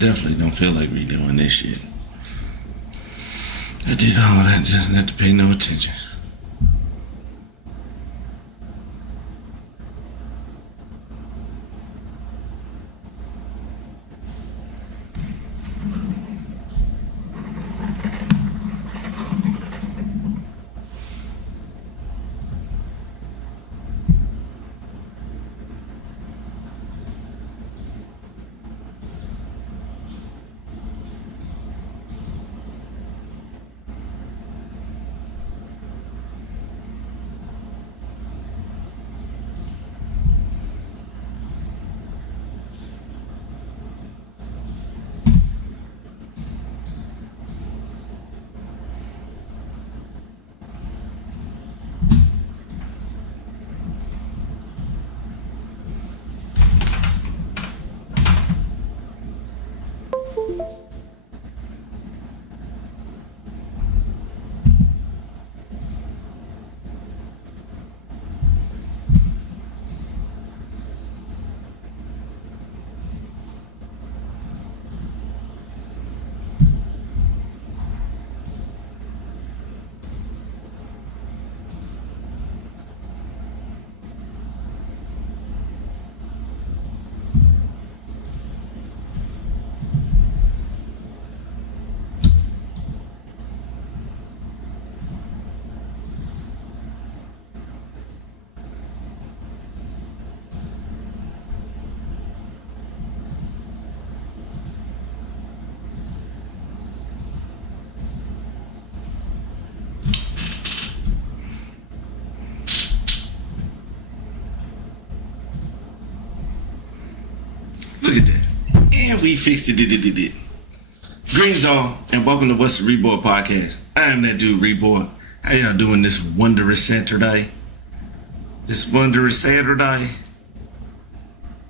definitely don't feel like redoing this shit. I did all that just not to pay no attention. Look at that. And we fixed it. Greetings all, and welcome to What's the reborG podcast. I am that dude, reborG. How y'all doing this wondrous Saturday? This wondrous Saturday?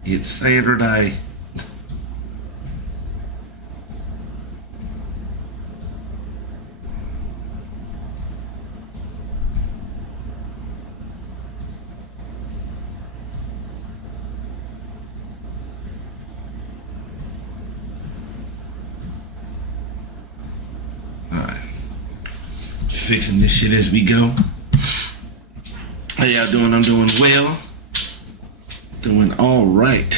It's Saturday. Fixing this shit as we go. How y'all doing? I'm doing well. Doing all right.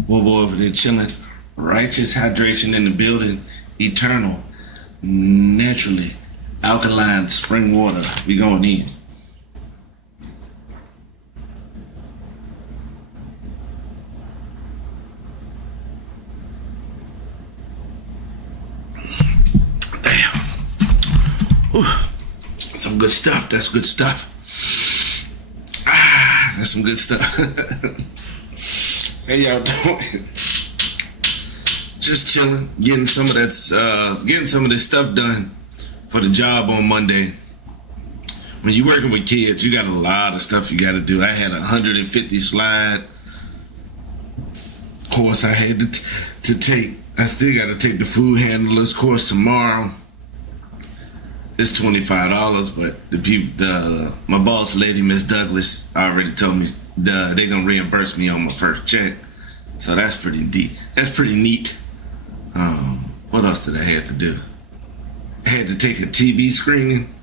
Boy over there chilling. Righteous hydration in the building. Eternal. Naturally. Alkaline spring water. We going in. Damn. Whew. Some good stuff. That's good stuff. That's some good stuff. Hey, y'all doing? Just chilling, getting some of this stuff done for the job on Monday. When you're working with kids, you got a lot of stuff you got to do. I had a 150 slide course I had to take. I still got to take the food handlers course tomorrow. It's $25, but my boss lady, Miss Douglas, already told me they're gonna reimburse me on my first check, so that's pretty deep. That's pretty neat. What else did I have to do? I had to take a TB screening.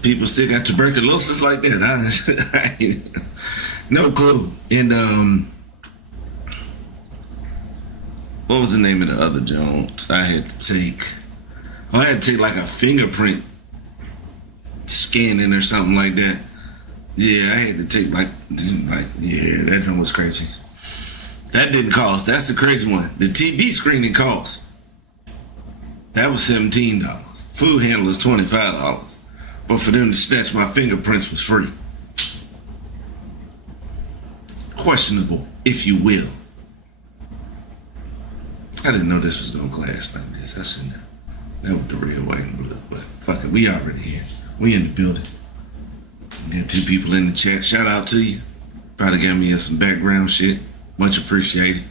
People still got tuberculosis like that. No clue. And what was the name of the other Jones I had to take? I had to take like a fingerprint scanning or something like that. Yeah, I had to take that one was crazy. That didn't cost. That's the crazy one. The TB screening cost. That was $17. Food handlers $25. But for them to snatch my fingerprints was free. Questionable, if you will. I didn't know this was gonna clash like this. I seen that. That was the red, white, and blue. But fuck it, we already here. We in the building. We got 2 people in the chat. Shout out to you. Probably got me some background shit. Much appreciated.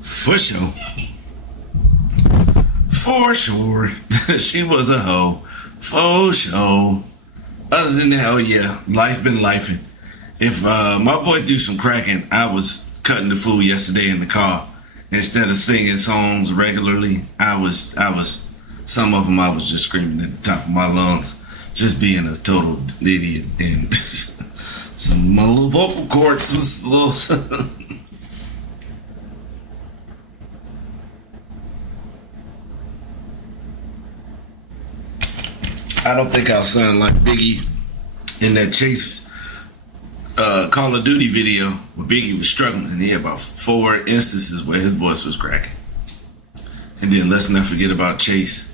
For sure. For sure. She was a hoe. For sure. Other than that, oh yeah, life been lifing. If my voice do some cracking, I was cutting the food yesterday in the car, instead of singing songs regularly, some of them I was just screaming at the top of my lungs, just being a total idiot, and some of my little vocal cords was a little. I don't think I'll sound like Biggie in that Chase Call of Duty video where Biggie was struggling, and he had about 4 instances where his voice was cracking. And then let's not forget about Chase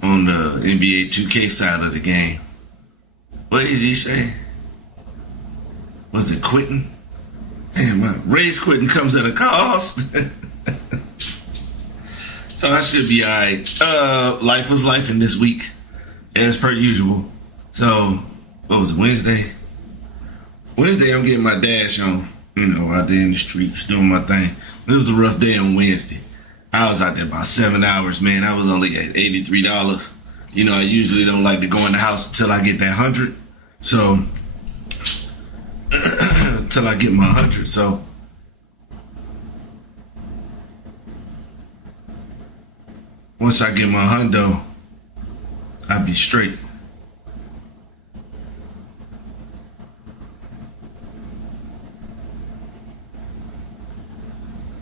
on the NBA 2K side of the game. What did he say? Was it quitting? Damn, my rage quitting comes at a cost. So I should be alright. Life was life in this week, as per usual. So, what was it, Wednesday? Wednesday, I'm getting my dash on, out there in the streets, doing my thing. It was a rough day on Wednesday. I was out there about 7 hours, man. I was only at $83. I usually don't like to go in the house until I get that 100. So, until I get my 100. So, once I get my hundo, I'll be straight.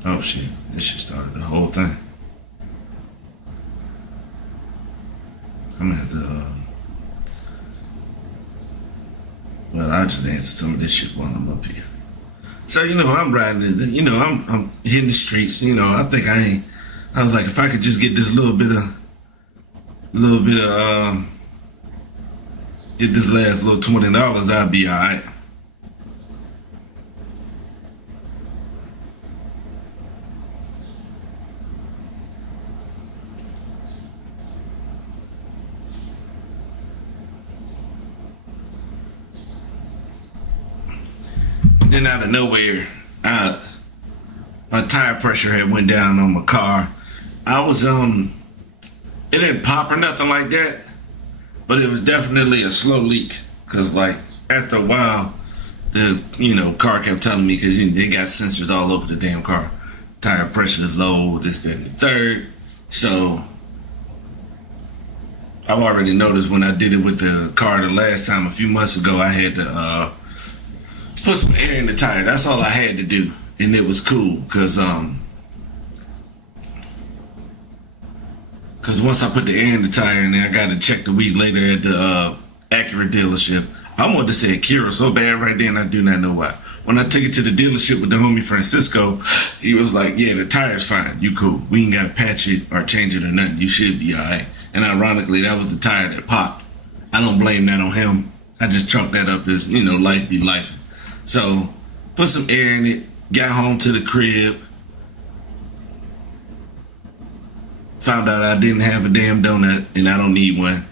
Oh shit, this shit started the whole thing. I'm gonna have to, I'll just answer some of this shit while I'm up here. So, I'm riding it, I'm hitting the streets, I think I was like, if I could just get this get this last little $20, I'll be alright. Then out of nowhere, my tire pressure had went down on my car. I was it didn't pop or nothing like that, but it was definitely a slow leak. Cause like after a while, the car kept telling me, cause they got sensors all over the damn car. Tire pressure is low, this, that, and the third. So I've already noticed when I did it with the car the last time a few months ago, I had to put some air in the tire. That's all I had to do, and it was cool. Cause once I put the air in the tire, and then I got to check the week later at the Acura dealership. I wanted to say Acura so bad right then, I do not know why. When I took it to the dealership with the homie Francisco, he was like, yeah, the tire's fine. You cool. We ain't got to patch it or change it or nothing. You should be all right. And ironically, that was the tire that popped. I don't blame that on him. I just chalked that up as, life be life. So, put some air in it, got home to the crib, found out I didn't have a damn donut, and I don't need one,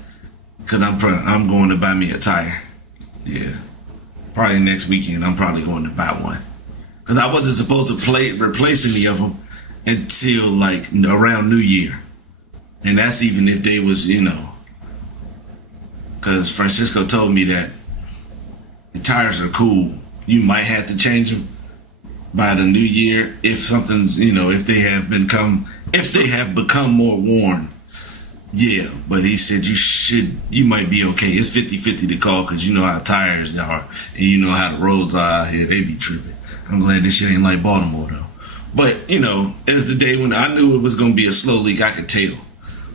because I'm going to buy me a tire. Yeah. Probably next weekend, I'm probably going to buy one. Because I wasn't supposed to replace any of them until, like, around New Year. And that's even if they was, because Francisco told me that the tires are cool. You might have to change them by the new year if something's, if they have become more worn. Yeah, but he said you might be okay. It's 50-50 to call, because you know how tires are and you know how the roads are out here. They be tripping. I'm glad this shit ain't like Baltimore though. But, as the day when I knew it was going to be a slow leak, I could tell.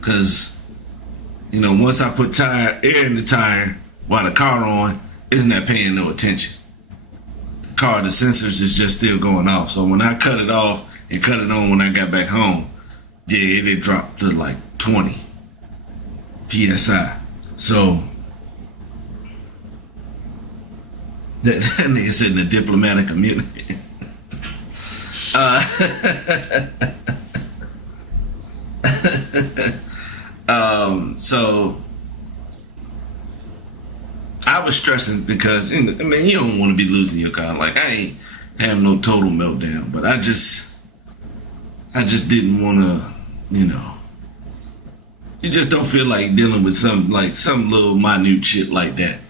Because, once I put air in the tire while the car on, it's not paying no attention. The sensors is just still going off. So when I cut it off and cut it on when I got back home, yeah, it dropped to like 20 PSI. So that nigga said in the diplomatic community. So I was stressing because, you don't want to be losing your car. Like, I ain't have no total meltdown, but I just didn't want to, you just don't feel like dealing with some little minute shit like that.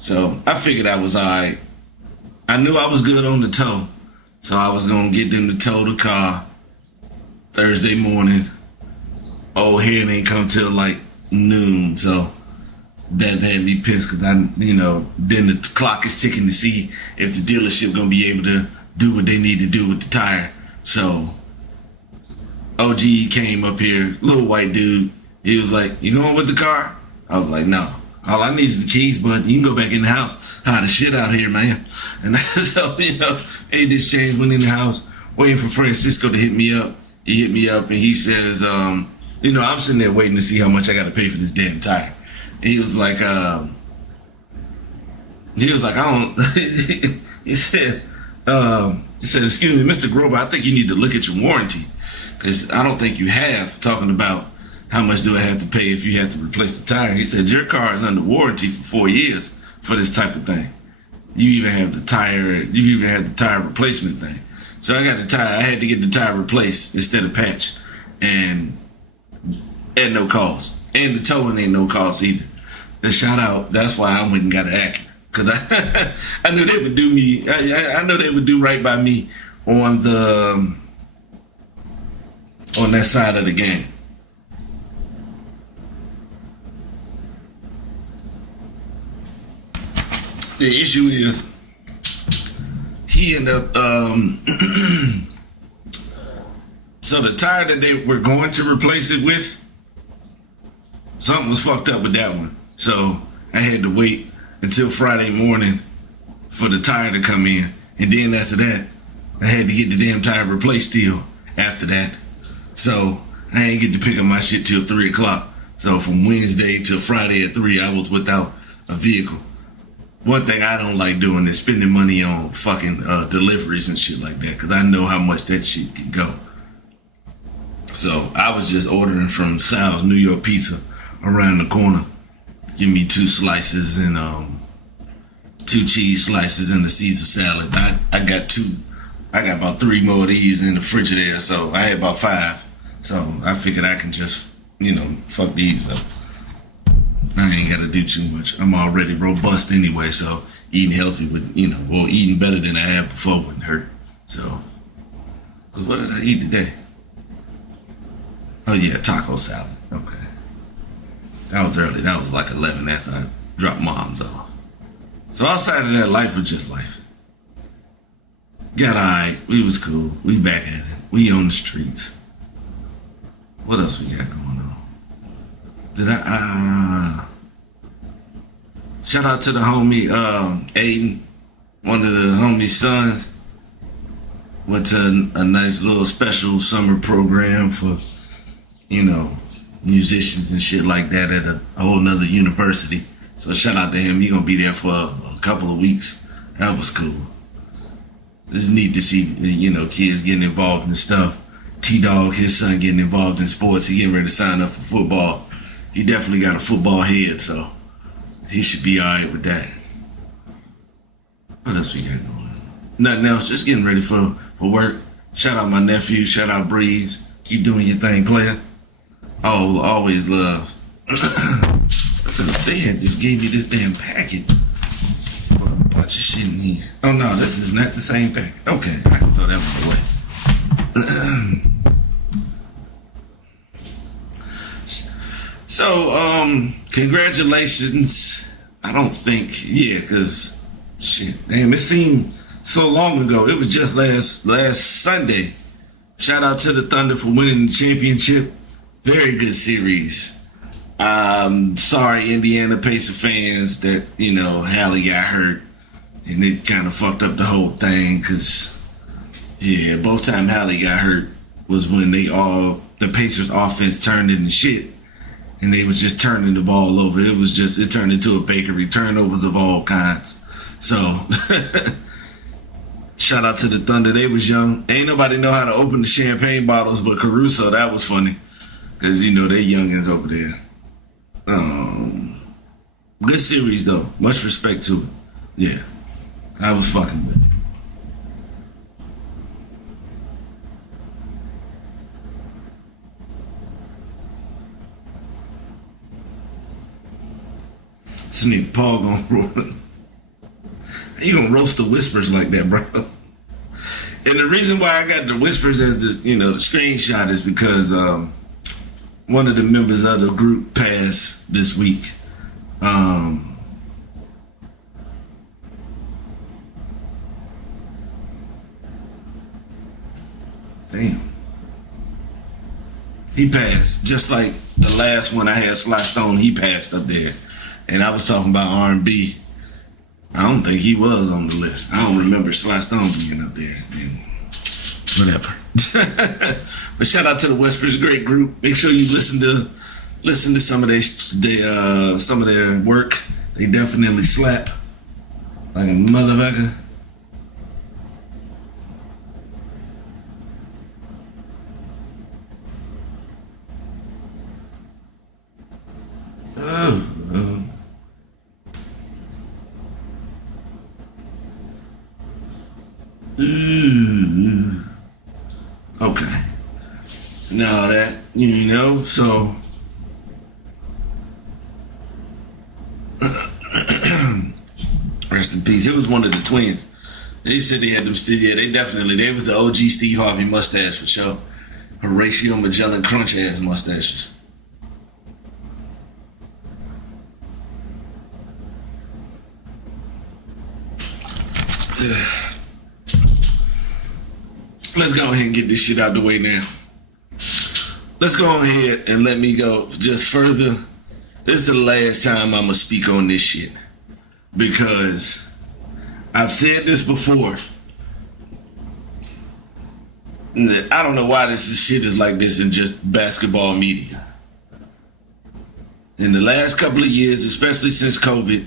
So I figured I was all right. I knew I was good on the tow, so I was going to get them to tow the car Thursday morning. Old head ain't come till like noon, so that had me pissed because then the clock is ticking to see if the dealership gonna be able to do what they need to do with the tire. So OG came up here, little white dude. He was like, "You going with the car?" I was like, "No. All I need is the keys, but you can go back in the house. Hot as shit out here, man." And so, they just changed, went in the house, waiting for Francisco to hit me up. He hit me up and he says, I'm sitting there waiting to see how much I got to pay for this damn tire. And he was like, I don't, he said, "Excuse me, Mr. Grover, I think you need to look at your warranty. Because I don't think you have," talking about how much do I have to pay if you have to replace the tire. He said, "Your car is under warranty for 4 years for this type of thing. You even have the tire replacement thing." So I had to get the tire replaced instead of patched. And at no cost. And the towing ain't no cost either. The shout out, that's why I went and got an Acura. Because I knew they would do me, I know they would do right by me on that side of the game. The issue is, he ended up, so the tire that they were going to replace it with, something was fucked up with that one. So I had to wait until Friday morning for the tire to come in. And then after that, I had to get the damn tire replaced still after that. So I ain't get to pick up my shit till 3 o'clock. So from Wednesday till Friday at 3, I was without a vehicle. One thing I don't like doing is spending money on fucking deliveries and shit like that, because I know how much that shit can go. So I was just ordering from Sal's New York Pizza around the corner. Give me 2 slices and 2 cheese slices and a Caesar salad. I got about 3 more of these in the Frigidaire, so I had about 5. So I figured I can just, fuck these up. I ain't got to do too much. I'm already robust anyway, so eating healthy would, eating better than I had before wouldn't hurt. So, cause what did I eat today? Oh yeah, taco salad. Okay. That was early. That was like 11 after I dropped Mom's off. So outside of that, life was just life. Got alright. We was cool. We back at it. We on the streets. What else we got going on? Shout out to the homie Aiden, one of the homie's sons. Went to a nice little special summer program for, musicians and shit like that at a whole nother university. So shout out to him. He gonna be there for a couple of weeks. That was cool. It's neat to see, kids getting involved in stuff. T-Dog, his son, getting involved in sports. He getting ready to sign up for football. He definitely got a football head, so he should be all right with that. What else we got going on? Nothing else. Just getting ready for work. Shout out my nephew. Shout out Breeze. Keep doing your thing, player. Oh, always love. They had just gave me this damn packet. A bunch of shit in here. Oh no, this is not the same packet. Okay, I can throw that one away. So, congratulations. I don't think, cause shit, damn, it seemed so long ago. It was just last Sunday. Shout out to the Thunder for winning the championship. Very good series. Sorry, Indiana Pacer fans, that, Hallie got hurt and it kind of fucked up the whole thing, cause both time Hallie got hurt was when the Pacers offense turned into shit. And they was just turning the ball over. It turned into a bakery, turnovers of all kinds. So, shout out to the Thunder. They was young. Ain't nobody know how to open the champagne bottles but Caruso. That was funny. Because, they youngins over there. Good series, though. Much respect to it. Yeah. I was fucking with it. This nigga Paul gonna roll. You gonna roast the whispers like that, bro? And the reason why I got the whispers as the screenshot is because one of the members of the group passed this week. Damn. He passed. Just like the last one I had, Sly Stone, he passed up there. And I was talking about R&B. I don't think he was on the list. I don't remember Sly Stone being up there. And whatever. But shout out to the Whispers, great group. Make sure you listen to some of their work. They definitely slap like a motherfucker. Okay. Now that, so rest in peace. It was one of the twins. They said they had them still. Yeah, they was the OG Steve Harvey mustache for sure. Horatio Magellan crunch ass mustaches. Let's go ahead and get this shit out the way now. Let's go ahead and let me go just further. This is the last time I'm going to speak on this shit. Because I've said this before. I don't know why this shit is like this in just basketball media. In the last couple of years, especially since COVID,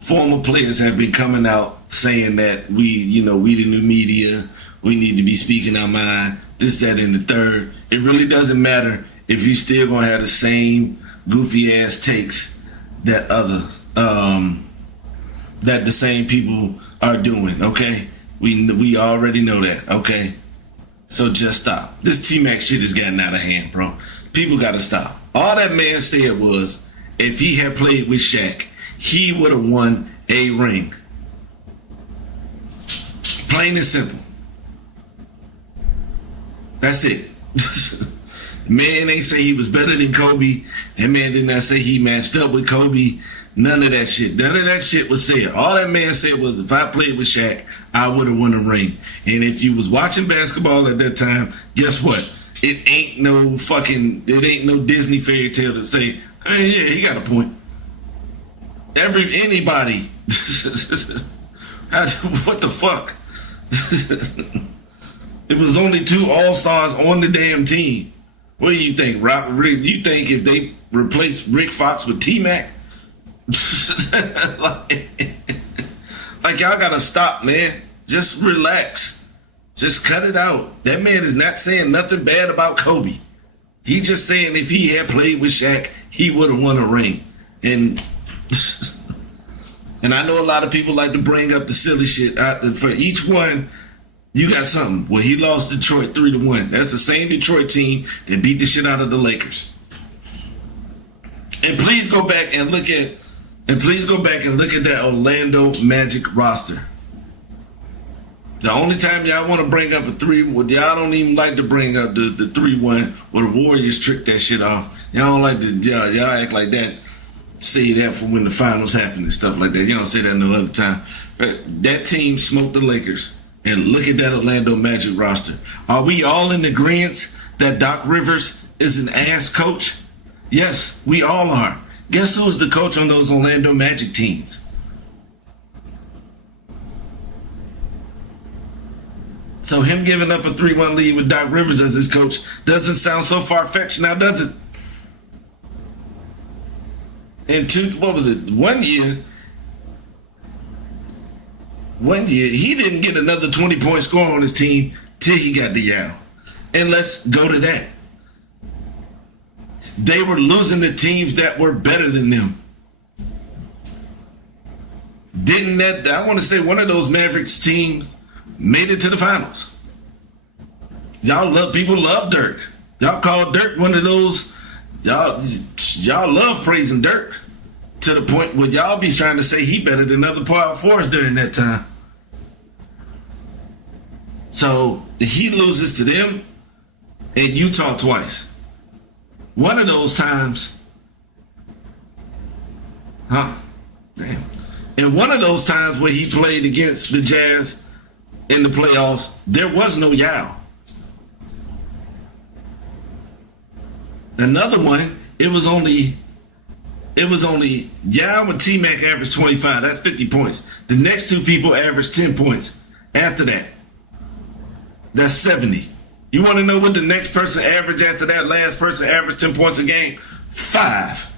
former players have been coming out saying that we the new media, we need to be speaking our mind, this, that, and the third. It really doesn't matter if you still gonna have the same goofy ass takes that that the same people are doing, okay? We already know that, okay? So just stop. This T-Mac shit has gotten out of hand, bro. People gotta stop. All that man said was, if he had played with Shaq, he would have won a ring. Plain and simple. That's it. Man ain't say he was better than Kobe. That man did not say he matched up with Kobe. None of that shit. None of that shit was said. All that man said was, if I played with Shaq, I would have won a ring. And if you was watching basketball at that time, guess what? It ain't no Disney fairy tale to say, hey, yeah, he got a point. Anybody. What the fuck? It was only 2 All-Stars on the damn team. What do you think, you think if they replaced Rick Fox with T-Mac? like y'all gotta stop, man. Just relax. Just cut it out. That man is not saying nothing bad about Kobe. He just saying if he had played with Shaq, he would have won a ring. And I know a lot of people like to bring up the silly shit. For each one, you got something. Well, he lost Detroit 3-1. That's the same Detroit team that beat the shit out of the Lakers. And please go back and look at that Orlando Magic roster. The only time y'all want to bring up y'all don't even like to bring up the 3-1 where the Warriors tricked that shit off. Y'all don't like to, y'all act like that. Say that for when the finals happen and stuff like that. You don't say that no other time. That team smoked the Lakers. And look at that Orlando Magic roster. Are we all in agreement that Doc Rivers is an ass coach? Yes, we all are. Guess who's the coach on those Orlando Magic teams? So him giving up a 3-1 lead with Doc Rivers as his coach doesn't sound so far-fetched now, does it? And 1 year, he didn't get another 20-point score on his team till he got the Yao. And let's go to that. They were losing to teams that were better than them. I want to say one of those Mavericks teams made it to the finals. People love Dirk. Y'all call Dirk one of those, y'all love praising Dirk to the point where y'all be trying to say he better than other power forwards during that time. So he loses to them and Utah twice. One of those times, damn. And one of those times where he played against the Jazz in the playoffs, there was no Yao. Another one, it was only Yao and T-Mac averaged 25. That's 50 points. The next two people averaged 10 points. After that, that's 70. You want to know what the next person averaged after that last person averaged 10 points a game? 5.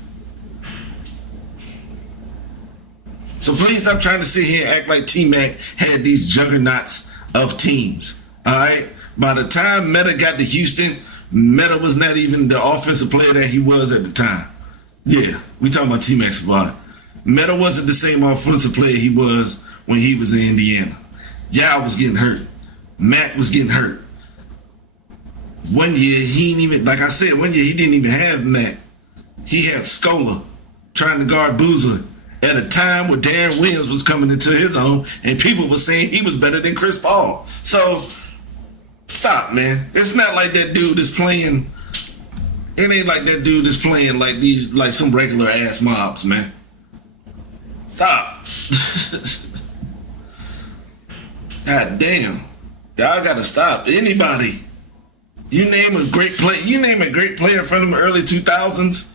So please stop trying to sit here and act like T-Mac had these juggernauts of teams. All right? By the time Meta got to Houston, Meta was not even the offensive player that he was at the time. Yeah, we talking about T-Mac Savard. Meta wasn't the same offensive player he was when he was in Indiana. Yao was getting hurt. Mac was getting hurt. One year, he didn't even, like I said, one year he didn't even have Mac. He had Scola trying to guard Boozer at a time where Darren Williams was coming into his own and people were saying he was better than Chris Paul. So, stop, man. It's not like that dude is playing. It ain't like that dude is playing like these, like some regular ass mobs, man. Stop. God damn. Y'all gotta stop. Anybody. You name a great player from the early 2000s,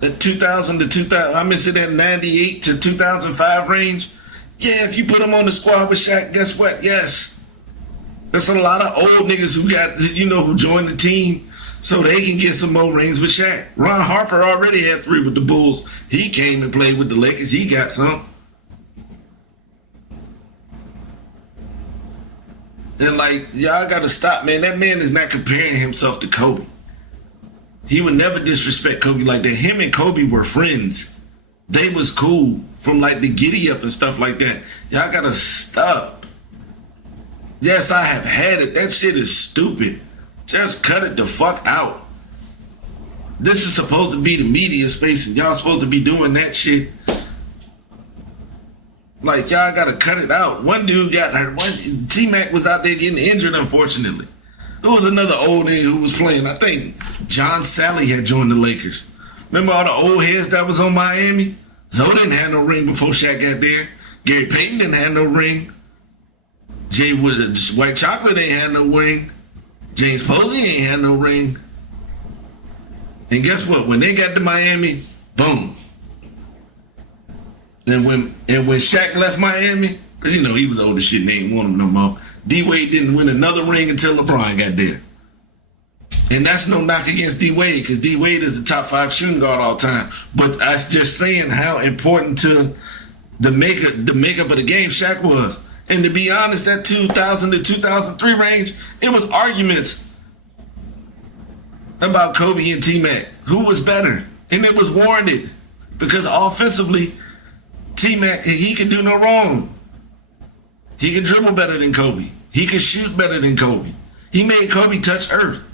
the 2000 to 2000, I'm gonna say that 98 to 2005 range. Yeah, if you put them on the squad with Shaq, guess what? Yes. There's a lot of old niggas who got, who joined the team so they can get some more rings with Shaq. Ron Harper already had 3 with the Bulls. He came and played with the Lakers. He got some. And y'all gotta stop, man. That man is not comparing himself to Kobe. He would never disrespect Kobe like that. Him and Kobe were friends. They was cool from the giddy up and stuff like that. Y'all gotta stop. Yes, I have had it. That shit is stupid. Just cut it the fuck out. This is supposed to be the media space and y'all supposed to be doing that shit. Y'all gotta cut it out. One dude got hurt. T-Mac was out there getting injured, unfortunately. There was another old nigga who was playing. I think John Sally had joined the Lakers. Remember all the old heads that was on Miami? Zoe didn't have no ring before Shaq got there. Gary Payton didn't have no ring. Jay with White Chocolate ain't had no ring. James Posey ain't had no ring. And guess what? When they got to Miami, boom. And when Shaq left Miami, because he was old as shit and they didn't want him no more, D-Wade didn't win another ring until LeBron got there. And that's no knock against D-Wade, because D-Wade is the top 5 shooting guard all time. But I was just saying how important to the makeup of the game Shaq was. And to be honest, that 2000 to 2003 range, it was arguments about Kobe and T-Mac. Who was better? And it was warranted. Because offensively, T-Mac, he could do no wrong. He could dribble better than Kobe. He could shoot better than Kobe. He made Kobe touch earth.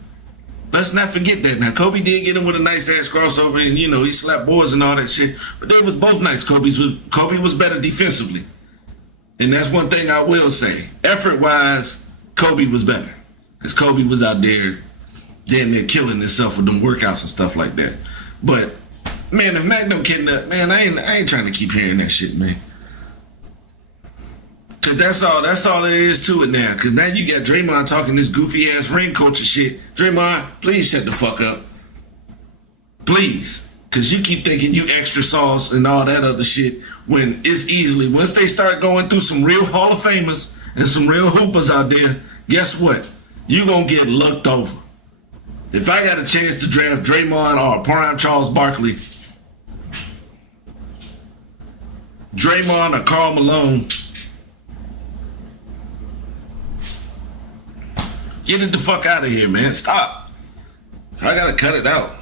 Let's not forget that. Now, Kobe did get him with a nice ass crossover and, he slapped boards and all that shit. But they was both nice. Kobe was better defensively. And that's one thing I will say. Effort-wise, Kobe was better. Because Kobe was out there damn near killing himself with them workouts and stuff like that. But, man, if Mac don't kidding up, man, I ain't trying to keep hearing that shit, man. Because that's all there is to it now. Because now you got Draymond talking this goofy-ass ring culture shit. Draymond, please shut the fuck up. Please. Because you keep thinking you extra sauce and all that other shit when it's easily, once they start going through some real Hall of Famers and some real hoopers out there, guess what? You going to get looked over. If I got a chance to draft Draymond or prime Charles Barkley, Draymond or Karl Malone, get it the fuck out of here, man. Stop. I got to cut it out.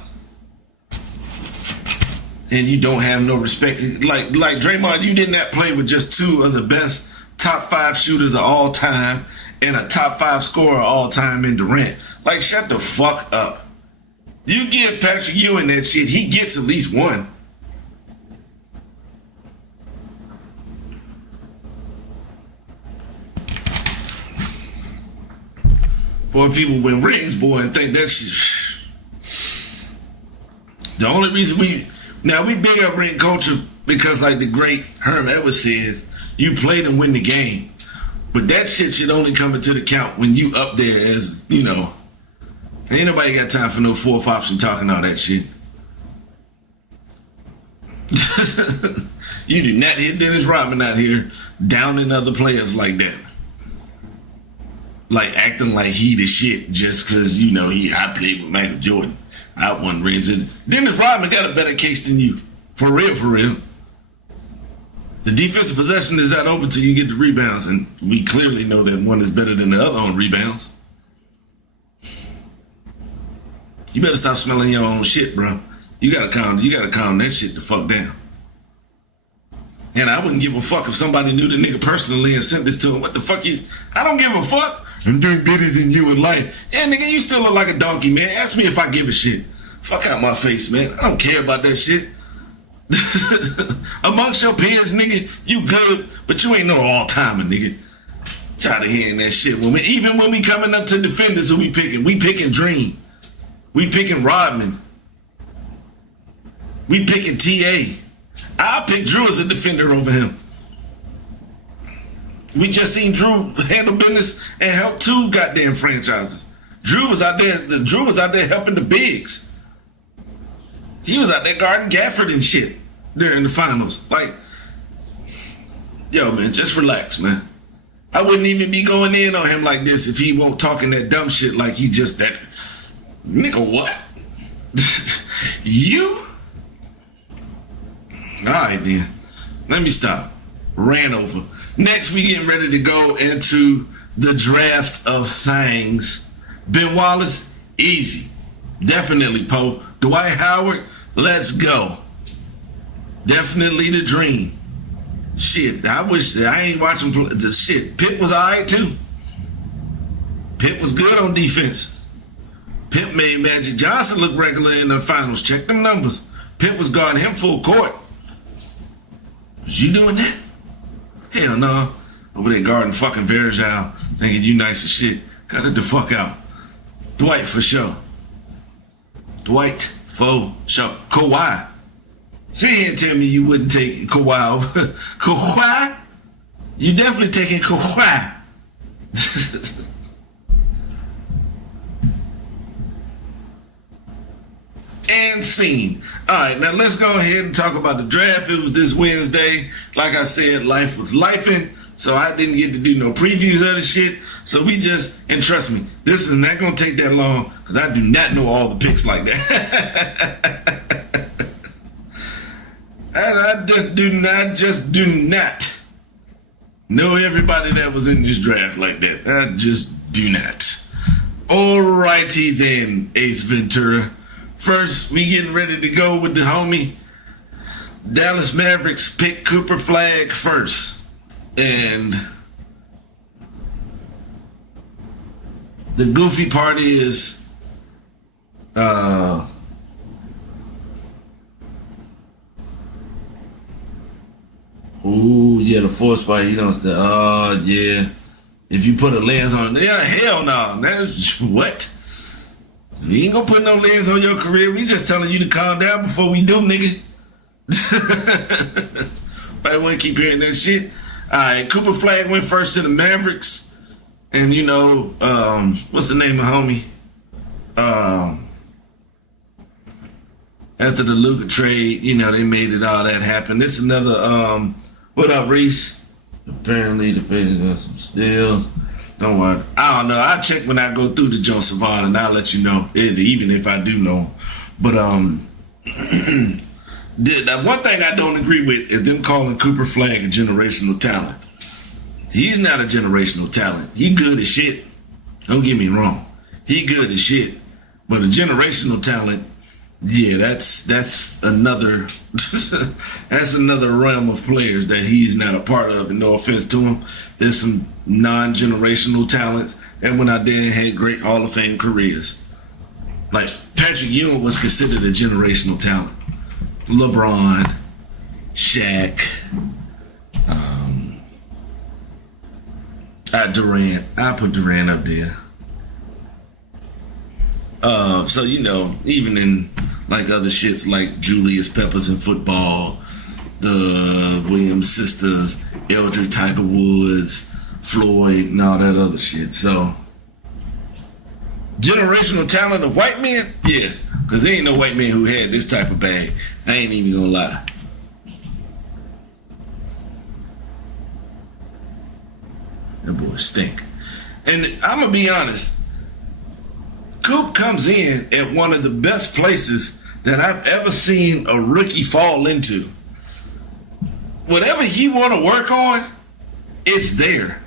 And you don't have no respect. Like Draymond, you did not play with just 2 of the best top 5 shooters of all time and a top 5 scorer of all time in Durant. Shut the fuck up. You give Patrick Ewing that shit, he gets at least 1. Boy, people win rings, boy, and think that shit. The only reason we big up ring culture because, like the great Herm Edwards says, you play to win the game. But that shit should only come into the count when you up there as, you know. Ain't nobody got time for no fourth option talking all that shit. You do not hear Dennis Rodman out here downing other players like that. Like acting like he the shit just because, you know, I played with Michael Jordan. I won rings. Dennis Rodman got a better case than you. For real, for real. The defensive possession is that open till you get the rebounds, and we clearly know that one is better than the other on rebounds. You better stop smelling your own shit, bro. You gotta calm that shit the fuck down. And I wouldn't give a fuck if somebody knew the nigga personally and sent this to him. What the fuck I don't give a fuck. I'm doing better than you in life. Yeah, nigga, you still look like a donkey, man. Ask me if I give a shit. Fuck out my face, man. I don't care about that shit. Amongst your peers, nigga, you good, but you ain't no all-timer, nigga. Tired of hearing that shit. Even when we coming up to defenders, who we picking? We picking Dream. We picking Rodman. We picking T.A. I'll pick Drew as a defender over him. We just seen Drew handle business and help 2 goddamn franchises. Drew was out there helping the bigs. He was out there guarding Gafford and shit during the finals. Like, yo, man, just relax, man. I wouldn't even be going in on him like this if he won't talking that dumb shit like he just that. Nigga, what? You? All right, then. Let me stop. Ran over. Next, we getting ready to go into the draft of things. Ben Wallace, easy. Definitely, Poe. Dwight Howard, let's go. Definitely the dream. Shit, I wish I ain't watching the shit. Pitt was all right, too. Pitt was good on defense. Pitt made Magic Johnson look regular in the finals. Check them numbers. Pitt was guarding him full court. Was you doing that? Hell no. Over there guarding fucking Verjao, thinking you nice as shit. Got it the fuck out. Dwight for sure. Dwight for sure. Kawhi. Sit here and tell me you wouldn't take Kawhi over. Kawhi? You definitely taking Kawhi. And scene. All right, now let's go ahead and talk about the draft. It was this Wednesday. Like I said, life was lifing, so I didn't get to do no previews of the shit. So we just, and trust me, this is not going to take that long because I do not know all the picks like that. And I just do not know everybody that was in this draft like that. I just do not. Alrighty then, Ace Ventura. First, we getting ready to go with the homie. Dallas Mavericks pick Cooper Flag first. And the goofy part is the fourth spot, he don't say, yeah. If you put a lens on there, hell no. That's what? We ain't gonna put no lens on your career. We just telling you to calm down before we do, nigga. I want to keep hearing that shit. All right, Cooper Flag went first to the Mavericks. And, you know, what's the name of homie? After the Luka trade, you know, they made it all that happen. This is another, what up, Reese? Apparently the Pacers got some steals. Don't worry. I don't know. I'll check when I go through the Joe Savant and I'll let you know, even if I do know. But the one thing I don't agree with is them calling Cooper Flag a generational talent. He's not a generational talent. He good as shit. Don't get me wrong. He good as shit. But a generational talent, yeah, that's another that's another realm of players that he's not a part of. And no offense to him, there's some non-generational talents that went out there and had great Hall of Fame careers. Like Patrick Ewing was considered a generational talent. LeBron, Shaq, Durant. I put Durant up there. So even in like other shits like Julius Peppers in football, the Williams sisters, Eldridge, Tiger Woods, Floyd, and all that other shit. So generational talent of white men, yeah, because there ain't no white man who had this type of bag. I ain't even gonna lie. That boy stink. And I'm gonna be honest, Coop comes in at one of the best places that I've ever seen a rookie fall into. Whatever you want to work on, it's there.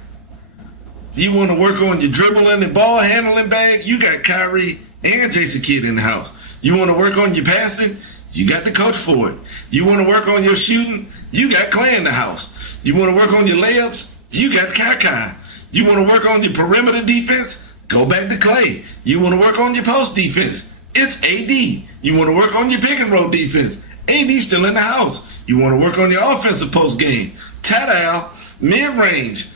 You want to work on your dribbling and ball handling bag, you got Kyrie and Jason Kidd in the house. You want to work on your passing, you got the coach for it. You want to work on your shooting, you got Clay in the house. You want to work on your layups, you got Kai. You want to work on your perimeter defense, go back to Clay. You want to work on your post defense, it's AD. You want to work on your pick and roll defense, AD's still in the house. You want to work on your offensive post game, Tadal, mid-range,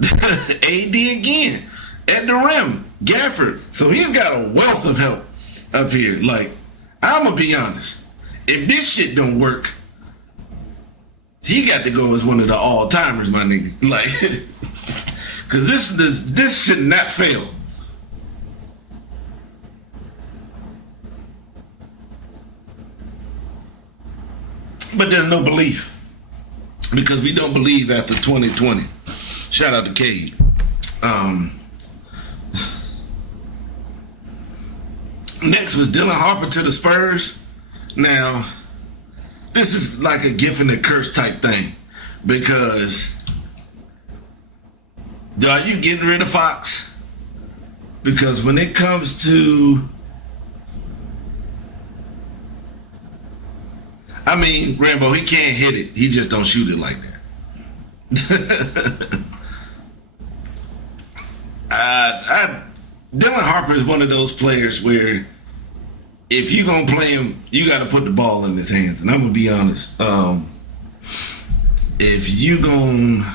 AD again, at the rim, Gafford. So he's got a wealth of help up here. Like, I'm going to be honest. If this shit don't work, he got to go as one of the all-timers, my nigga. Like, because this should not fail. But there's no belief. Because we don't believe after 2020. Shout out to Cade. Next was Dylan Harper to the Spurs. Now, this is like a gift and a curse type thing. Because are you getting rid of Fox? Because when it comes to, I mean, Rambo, he can't hit it. He just don't shoot it like that. Dylan Harper is one of those players where if you're going to play him, you got to put the ball in his hands. And I'm going to be honest. If you going to...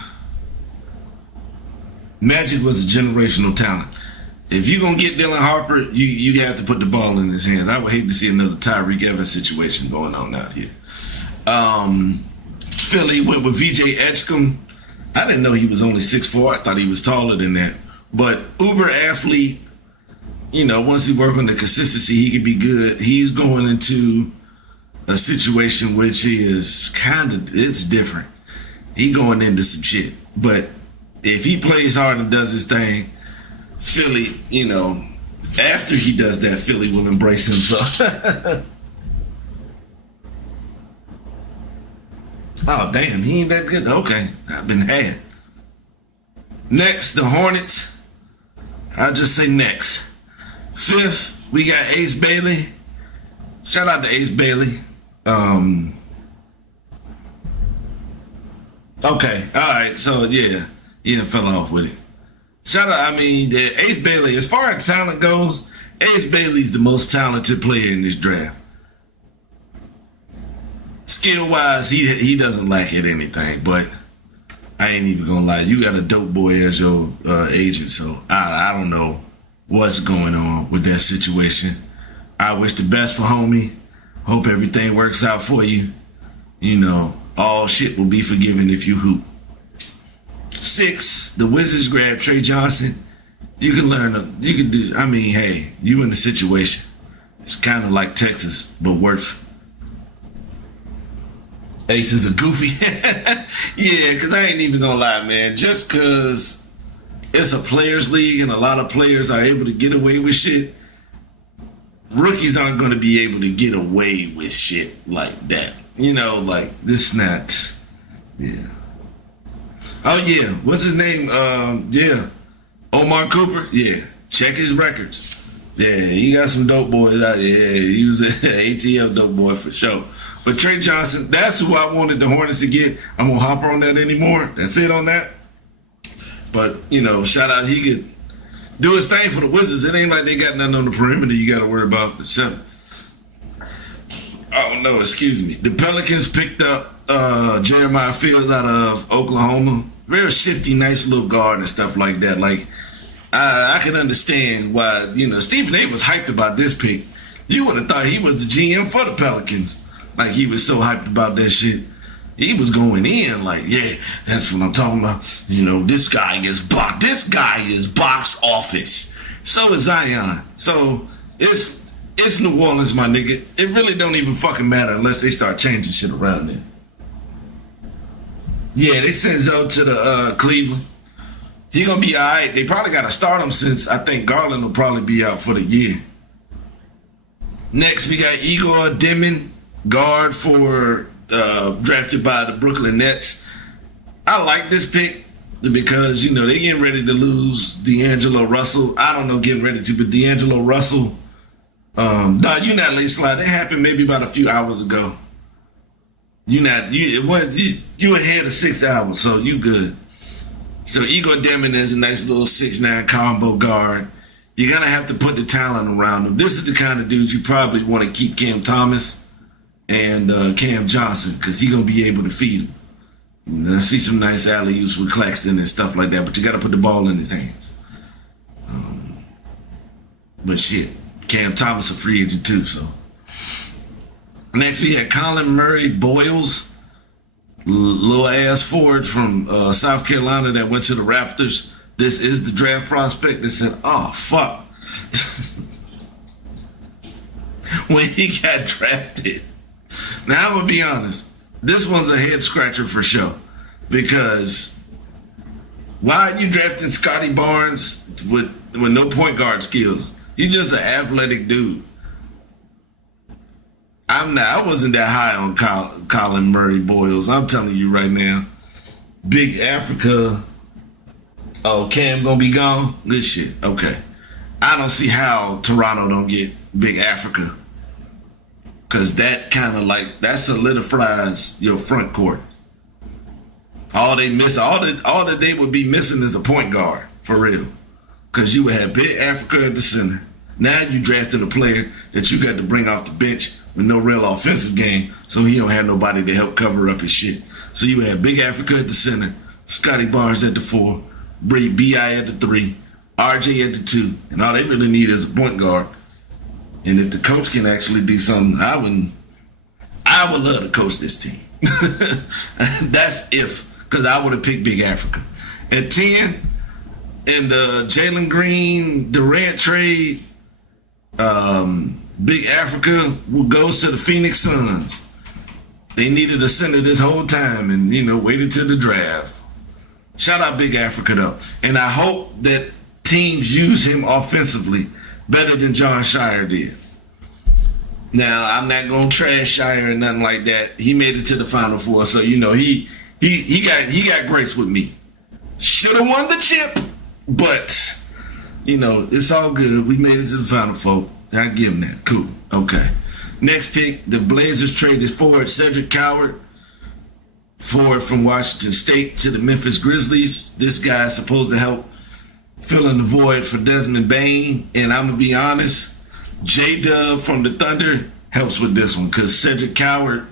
Magic was a generational talent. If you're going to get Dylan Harper, you have to put the ball in his hands. I would hate to see another Tyreek Evans situation going on out here. Philly went with VJ Edgecombe. I didn't know he was only 6'4". I thought he was taller than that. But uber athlete, once he work on the consistency, he could be good. He's going into a situation which is it's different. He going into some shit. But if he plays hard and does his thing, Philly, after he does that, Philly will embrace him. So, oh damn, he ain't that good. Okay, I've been had. Next, the Hornets. I'll just say next. Fifth, we got Ace Bailey. Shout out to Ace Bailey. Okay, all right. So yeah, he fell off with it. Shout out, Ace Bailey, as far as talent goes, Ace Bailey's the most talented player in this draft. Skill-wise, he doesn't lack at anything, but I ain't even gonna lie. You got a dope boy as your agent, so I don't know what's going on with that situation. I wish the best for homie. Hope everything works out for you. All shit will be forgiven if you hoop. 6, the Wizards grabbed Trey Johnson. You can hey, you in the situation. It's kind of like Texas, but worse. Ace is a goofy. Yeah, because I ain't even gonna lie, man. Just because it's a players league and a lot of players are able to get away with shit, rookies aren't going to be able to get away with shit like that. This not. Yeah. Oh, yeah. What's his name? Yeah. Omar Cooper? Yeah. Check his records. Yeah, he got some dope boys out there. Yeah, he was an ATL dope boy for sure. But Trey Johnson, that's who I wanted the Hornets to get. I won't hop on that anymore. That's it on that. But, shout out. He could do his thing for the Wizards. It ain't like they got nothing on the perimeter you got to worry about. Oh, no, excuse me. The Pelicans picked up Jeremiah Fields out of Oklahoma. Very shifty, nice little guard and stuff like that. Like, I can understand why, Stephen A was hyped about this pick. You would have thought he was the GM for the Pelicans. Like, he was so hyped about that shit. He was going in like, yeah, that's what I'm talking about. This guy is box office. So is Zion. So it's New Orleans, my nigga. It really don't even fucking matter unless they start changing shit around there. Yeah, they sent Zoe to the Cleveland. He gonna be all right. They probably got to start him since I think Garland will probably be out for the year. Next, we got Igor Demon, guard for drafted by the Brooklyn Nets. I like this pick because, they getting ready to lose D'Angelo Russell. I don't know getting ready to, but D'Angelo Russell, you not late slide. That happened maybe about a few hours ago. You ahead of 6 hours, so you good. So Igor Demon is a nice little 6'9" combo guard. You're going to have to put the talent around him. This is the kind of dude you probably want to keep Cam Thomas and Cam Johnson because he's going to be able to feed him. I see some nice alley-oops with Claxton and stuff like that, but you got to put the ball in his hands. But shit, Cam Thomas a free agent too, so. Next we had Colin Murray Boyles, little ass forward from South Carolina that went to the Raptors. This is the draft prospect that said, oh, fuck. When he got drafted. Now, I'm going to be honest. This one's a head scratcher for sure. Because why are you drafting Scotty Barnes with no point guard skills? He's just an athletic dude. I wasn't that high on Colin Murray Boyles. I'm telling you right now. Big Africa. Oh, Cam gonna be gone? Good shit. Okay. I don't see how Toronto don't get Big Africa. Cause that kind of that solidifies your front court. All that they would be missing is a point guard, for real. Cause you would have Big Africa at the center. Now you drafted a player that you got to bring off the bench with no real offensive game, so he don't have nobody to help cover up his shit. So you have Big Africa at the center, Scotty Barnes at the 4, B.I. at the 3, RJ at the 2, and all they really need is a point guard. And if the coach can actually do something, I would love to coach this team. That's because I would have picked Big Africa. At 10, in the Jalen Green Durant trade, Big Africa goes to the Phoenix Suns. They needed a center this whole time and, waited till the draft. Shout out Big Africa, though. And I hope that teams use him offensively better than John Shire did. Now, I'm not going to trash Shire or nothing like that. He made it to the Final Four, so, he got grace with me. Should have won the chip, but, it's all good. We made it to the Final Four. I give him that. Cool. Okay. Next pick, the Blazers traded forward Cedric Coward, forward from Washington State to the Memphis Grizzlies. This guy is supposed to help fill in the void for Desmond Bane. And I'm going to be honest, J-Dub from the Thunder helps with this one because Cedric Coward,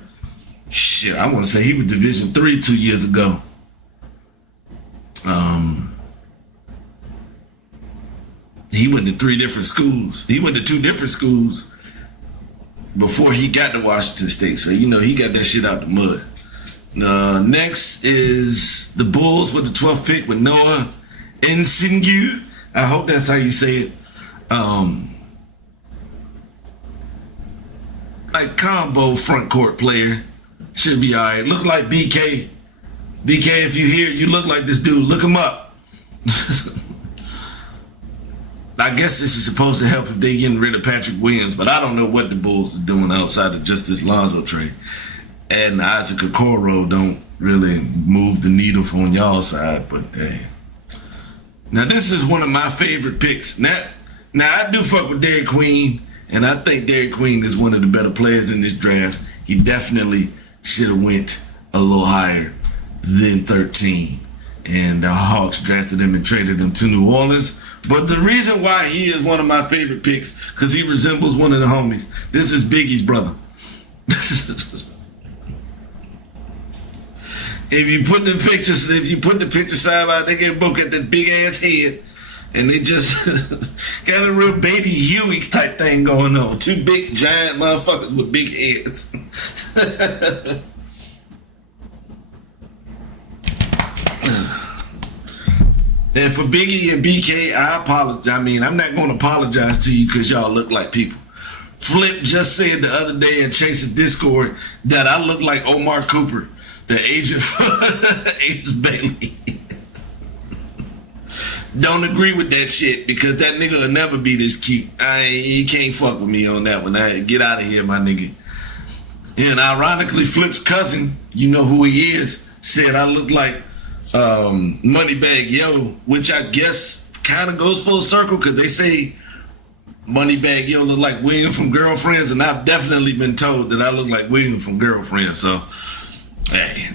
I want to say he was Division III 2 years ago. He went to 3 different schools. He went to 2 different schools before he got to Washington State. So, he got that shit out the mud. Next is the Bulls with the 12th pick with Noah Nsingu. I hope that's how you say it. Like combo front court player. Should be all right. Look like BK. BK, if you hear it, you look like this dude. Look him up. I guess this is supposed to help if they getting rid of Patrick Williams, but I don't know what the Bulls are doing outside of just this Lonzo trade. And Isaac Okoro don't really move the needle on y'all side, but hey. Now this is one of my favorite picks. Now I do fuck with Derek Queen, and I think Derek Queen is one of the better players in this draft. He definitely should have went a little higher than 13. And the Hawks drafted him and traded him to New Orleans. But the reason why he is one of my favorite picks, because he resembles one of the homies. This is Biggie's brother. If you put the pictures side by, they get both at that big ass head. and they just got a real baby Huey type thing going on. Two big giant motherfuckers with big heads. And for Biggie and BK, I apologize. I mean, I'm not going to apologize to you because y'all look like people. Flip just said the other day in Chase's Discord that I look like Omar Cooper, the agent for Agent Bailey. Don't agree with that shit because that nigga will never be this cute. He can't fuck with me on that one. Get out of here, my nigga. And ironically, Flip's cousin, you know who he is, said I look like Moneybag Yo, which I guess kind of goes full circle because they say Moneybag Yo look like William from Girlfriends, and I've definitely been told that I look like William from Girlfriends. So, hey.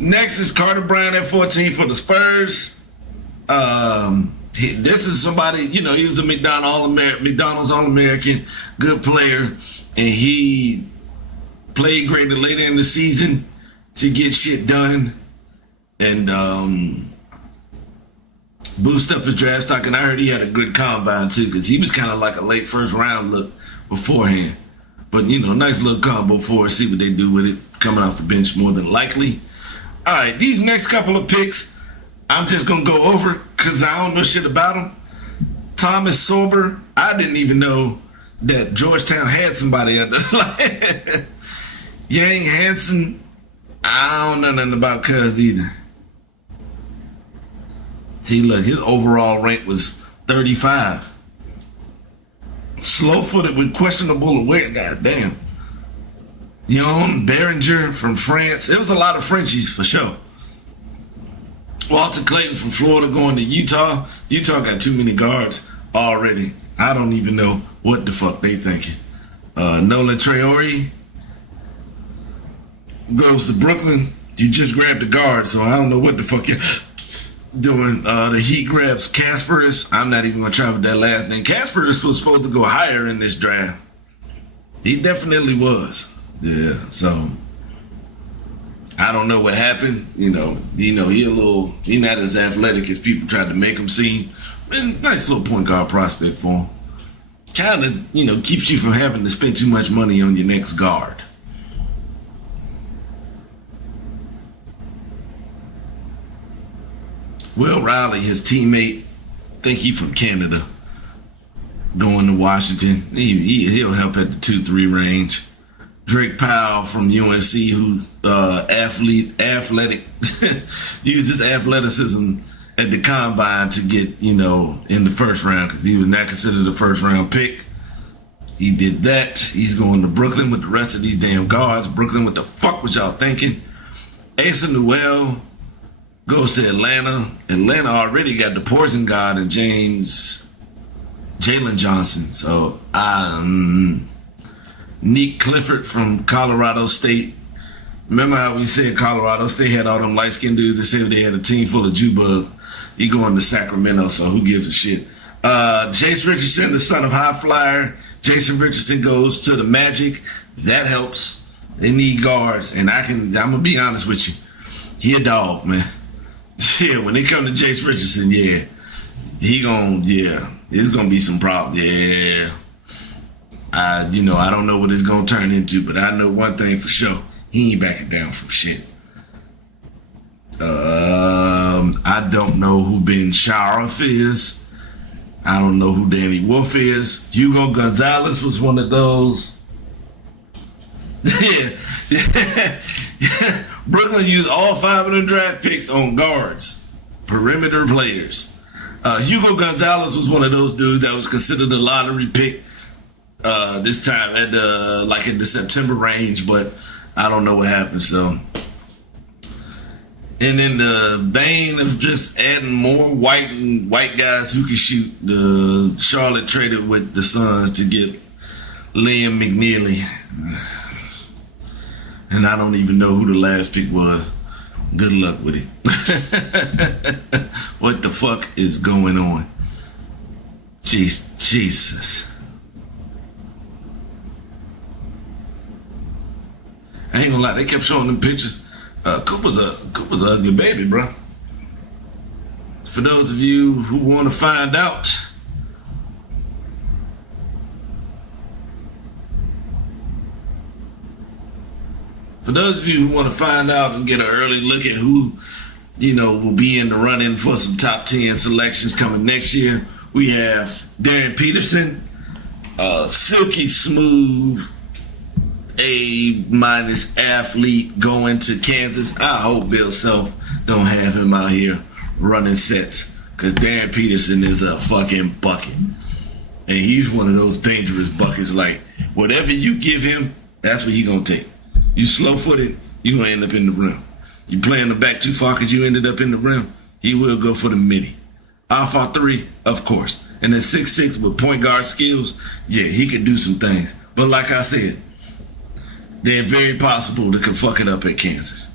Next is Carter Bryant at 14 for the Spurs. This is somebody, you know, he was a McDonald's All-American, good player, and he played great later in the season to get shit done and boost up his draft stock. And I heard he had a good combine too, because he was kind of like a late first round look beforehand. But, you know, nice little combo for us. See what they do with it. Coming off the bench more than likely. All right, these next couple of picks, I'm just going to go over because I don't know shit about them. Thomas Sorber, I didn't even know that Georgetown had somebody at the Yang Hansen, I don't know nothing about Cuz either. See, look, his overall rank was 35. Slow-footed with questionable awareness. Goddamn. Jon Berenger from France. It was a lot of Frenchies for sure. Walter Clayton from Florida going to Utah. Utah got too many guards already. I don't even know what the fuck they thinking. Nolan Traore goes to Brooklyn. You just grabbed the guard, so I don't know what the fuck you're doing. The Heat grabs Kasparis. I'm not even going to try with that last name. Kasparis was supposed to go higher in this draft. He definitely was. Yeah, so I don't know what happened. He not as athletic as people tried to make him seem. And nice little point guard prospect for him. Kind of, keeps you from having to spend too much money on your next guard. Will Riley, his teammate, think he from Canada, going to Washington. He'll help at the 2-3 range. Drake Powell from UNC, who athletic, used his athleticism at the combine to get, in the first round because he was not considered a first round pick. He did that. He's going to Brooklyn with the rest of these damn guards. Brooklyn, what the fuck was y'all thinking? Asa Newell goes to Atlanta. Atlanta already got the poison god and Jalen Johnson. So, Nick Clifford from Colorado State. Remember how we said Colorado State had all them light-skinned dudes that said they had a team full of Jew-bug? He going to Sacramento, so who gives a shit? Jace Richardson, the son of High Flyer. Jason Richardson goes to the Magic. That helps. They need guards, and I'm going to be honest with you. He a dog, man. Yeah, when they come to Jace Richardson, there's going to be some problems. Yeah. I don't know what it's going to turn into, but I know one thing for sure. He ain't backing down from shit. I don't know who Ben Sharaf is. I don't know who Danny Wolf is. Hugo Gonzalez was one of those. Yeah. Brooklyn used all 5 of them draft picks on guards, perimeter players. Hugo Gonzalez was one of those dudes that was considered a lottery pick this time at in the September range, but I don't know what happened. So, and in the vein of just adding more white guys who can shoot, the Charlotte traded with the Suns to get Liam McNeely, and I don't even know who the last pick was. Good luck with it. What the fuck is going on? Jesus. I ain't gonna lie, they kept showing them pictures. Cooper's a ugly baby, bro. for those of you who want to find out, and get an early look at who, will be in the running for some top 10 selections coming next year, we have Darren Peterson, silky smooth A- athlete going to Kansas. I hope Bill Self don't have him out here running sets, because Darren Peterson is a fucking bucket. And he's one of those dangerous buckets. Like, whatever you give him, that's what he gonna take. You slow-footed, you gonna end up in the rim. You playing the back too far because you ended up in the rim, he will go for the midi. Alpha 3, of course. And then 6'6" with point guard skills, yeah, he could do some things. But like I said, they're very possible to could fuck it up at Kansas.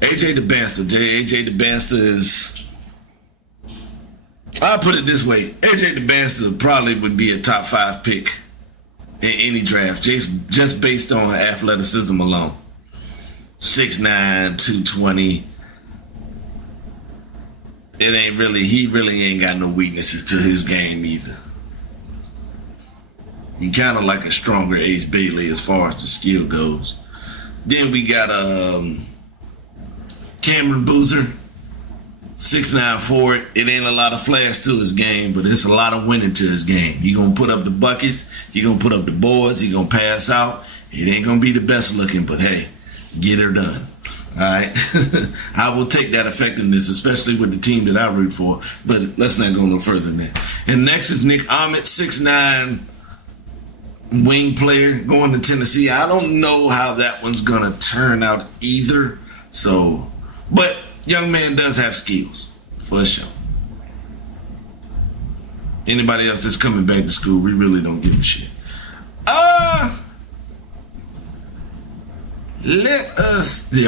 AJ DeBanster is, I'll put it this way, AJ DeBanster probably would be a top 5 pick in any draft, just based on athleticism alone. 6'9", 220. He really ain't got no weaknesses to his game either. He kind of like a stronger Ace Bailey as far as the skill goes. Then we got Cameron Boozer, 6'9" forward. It ain't a lot of flash to his game, but it's a lot of winning to his game. He gonna put up the buckets. He gonna put up the boards. He gonna pass out. It ain't gonna be the best looking, but hey, get her done. All right, I will take that effectiveness, especially with the team that I root for. But let's not go no further than that. And next is Nick Ahmed, 6'9" wing player going to Tennessee. I don't know how that one's gonna turn out either. So, but young man does have skills for sure. Anybody else that's coming back to school, we really don't give a shit.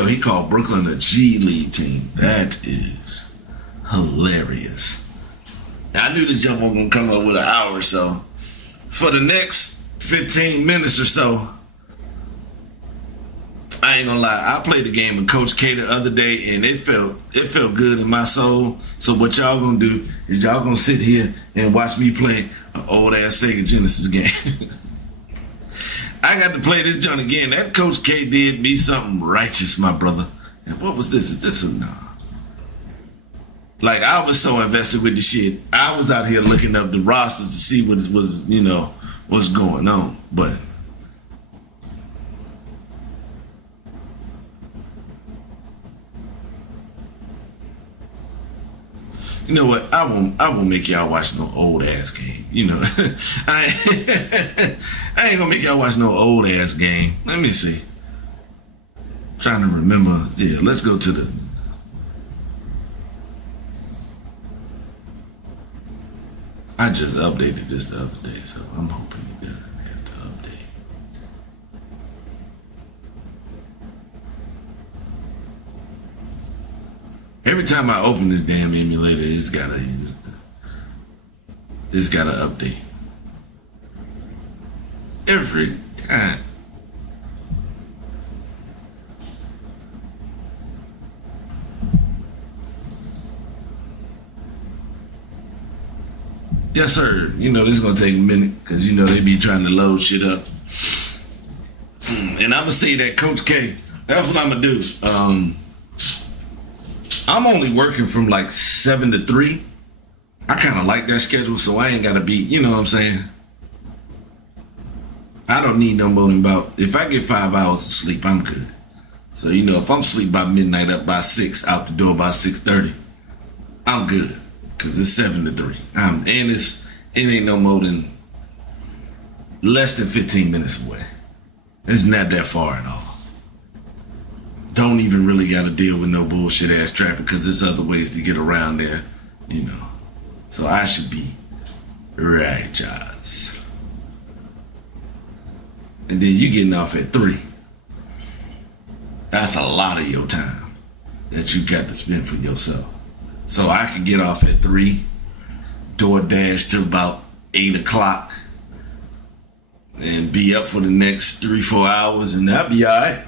He called Brooklyn a G League team. That is hilarious. I knew the jump was gonna come up with an hour or so. For the next 15 minutes or so, I ain't gonna lie, I played the game with Coach K the other day, and it felt good in my soul. So what y'all gonna do is y'all gonna sit here and watch me play an old ass Sega Genesis game. I got to play this joint again. That Coach K did me something righteous, my brother. And what was this? Is this a nah? Like, I was so invested with the shit. I was out here looking up the rosters to see what was, what's going on. But you know what? I won't make y'all watch no old ass game. I ain't gonna make y'all watch no old ass game. Let me see. Trying to remember. Yeah, let's go to the. I just updated this the other day, so I'm hoping it doesn't have to update. Every time I open this damn emulator, it's gotta update. Every time. Yes, sir. This is gonna take a minute because they be trying to load shit up. And I'm gonna say that Coach K. That's what I'm gonna do. I'm only working from like 7 to 3. I kind of like that schedule, so I ain't gotta be. You know what I'm saying? I don't need no more than about. If I get 5 hours of sleep, I'm good. So if I'm asleep by midnight, up by 6, out the door by 6:30, I'm good. Cause it's 7 to 3. And it ain't no more than less than 15 minutes away. It's not that far at all. Don't even really gotta deal with no bullshit ass traffic because there's other ways to get around there, So I should be righteous. And then you getting off at 3. That's a lot of your time that you got to spend for yourself. So I could get off at 3, DoorDash till about 8 o'clock, and be up for the next 3-4 hours, and that'd be all right.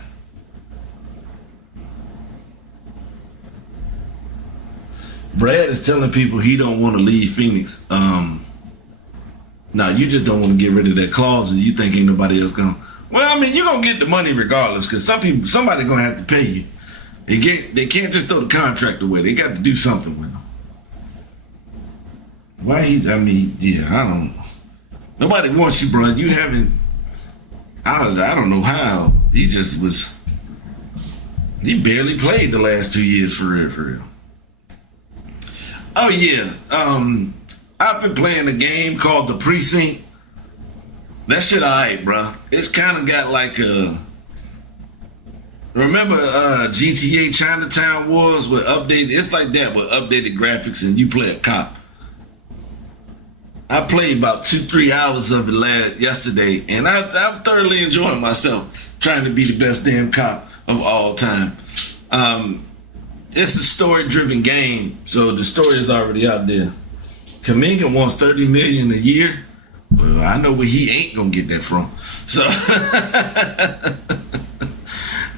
Brad is telling people he don't want to leave Phoenix. Now you just don't want to get rid of that clause, and you think ain't nobody else gonna. Well, I mean, you're gonna get the money regardless, because somebody gonna have to pay you. They can't just throw the contract away. They got to do something with them. Why I don't. Nobody wants you, bro. You haven't. I don't know how. He barely played the last 2 years for real. Oh yeah. I've been playing a game called The Precinct. That shit alright, bro. It's kind of got like a. Remember GTA Chinatown Wars with updated? It's like that with updated graphics, and you play a cop. I played about 2-3 hours of it yesterday, and I'm thoroughly enjoying myself trying to be the best damn cop of all time. It's a story-driven game, so the story is already out there. Kaminga wants $30 million a year. Well, I know where he ain't gonna get that from. So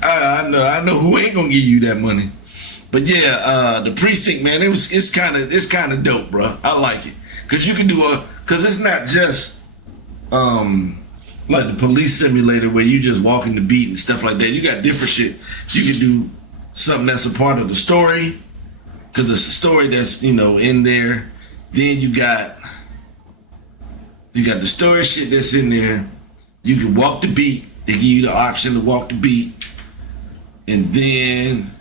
I know who ain't gonna give you that money. But yeah, the Precinct, man, it's kind of dope, bro. I like it. Cause you can cause it's not just like the police simulator where you just walking the beat and stuff like that. You got different shit. You can do something that's a part of the story, cause it's a story that's in there. Then you got the story shit that's in there. You can walk the beat. They give you the option to walk the beat, and then.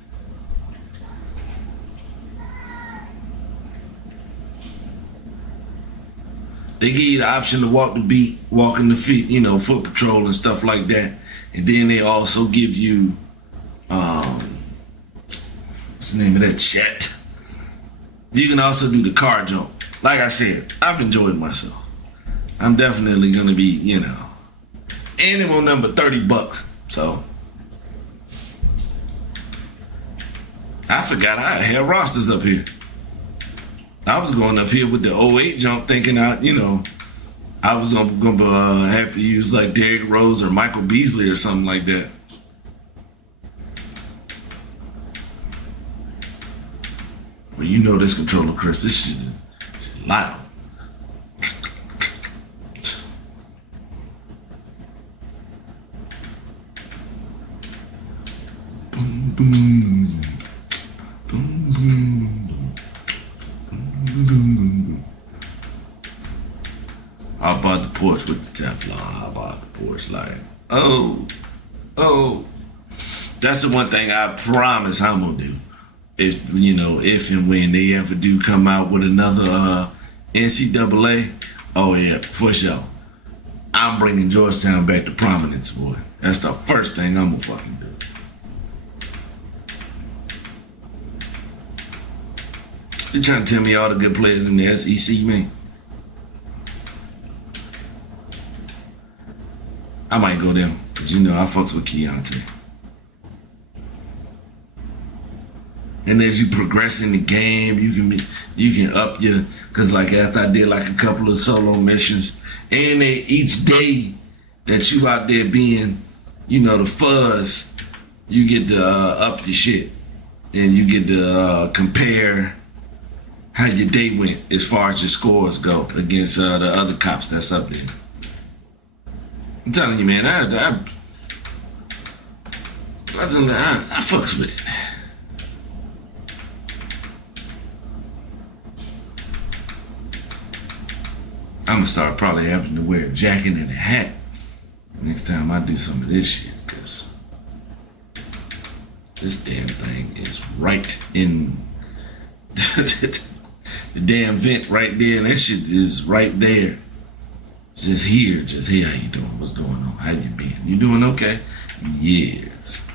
They give you the option to walk the beat, walking the feet, foot patrol and stuff like that. And then they also give you, what's the name of that chat? You can also do the car jump. Like I said, I've enjoyed myself. I'm definitely gonna be, animal number $30. So I forgot I had rosters up here. I was going up here with the 08 jump thinking I was going to have to use like Derrick Rose or Michael Beasley or something like that. Well, this controller, Chris, this shit is loud. Boom, boom. Boom, boom. How about the porch with the Teflon? How about the porch light? Oh. That's the one thing I promise I'm gonna do. If and when they ever do come out with another NCAA, oh yeah, for sure. I'm bringing Georgetown back to prominence, boy. That's the first thing I'm gonna fucking do. You trying to tell me all the good players in the SEC, man? I might go there, because I fucks with Keontae. And as you progress in the game, you can up your, because like after I did like a couple of solo missions, and each day that you out there being, the fuzz, you get to up your shit. And you get to compare how your day went as far as your scores go against the other cops that's up there. I'm telling you, man, I fucks with it. I'm gonna start probably having to wear a jacket and a hat next time I do some of this shit, because this damn thing is right in the damn vent right there, and that shit is right there. Just here, how you doing? What's going on? How you been? You doing okay? Yes.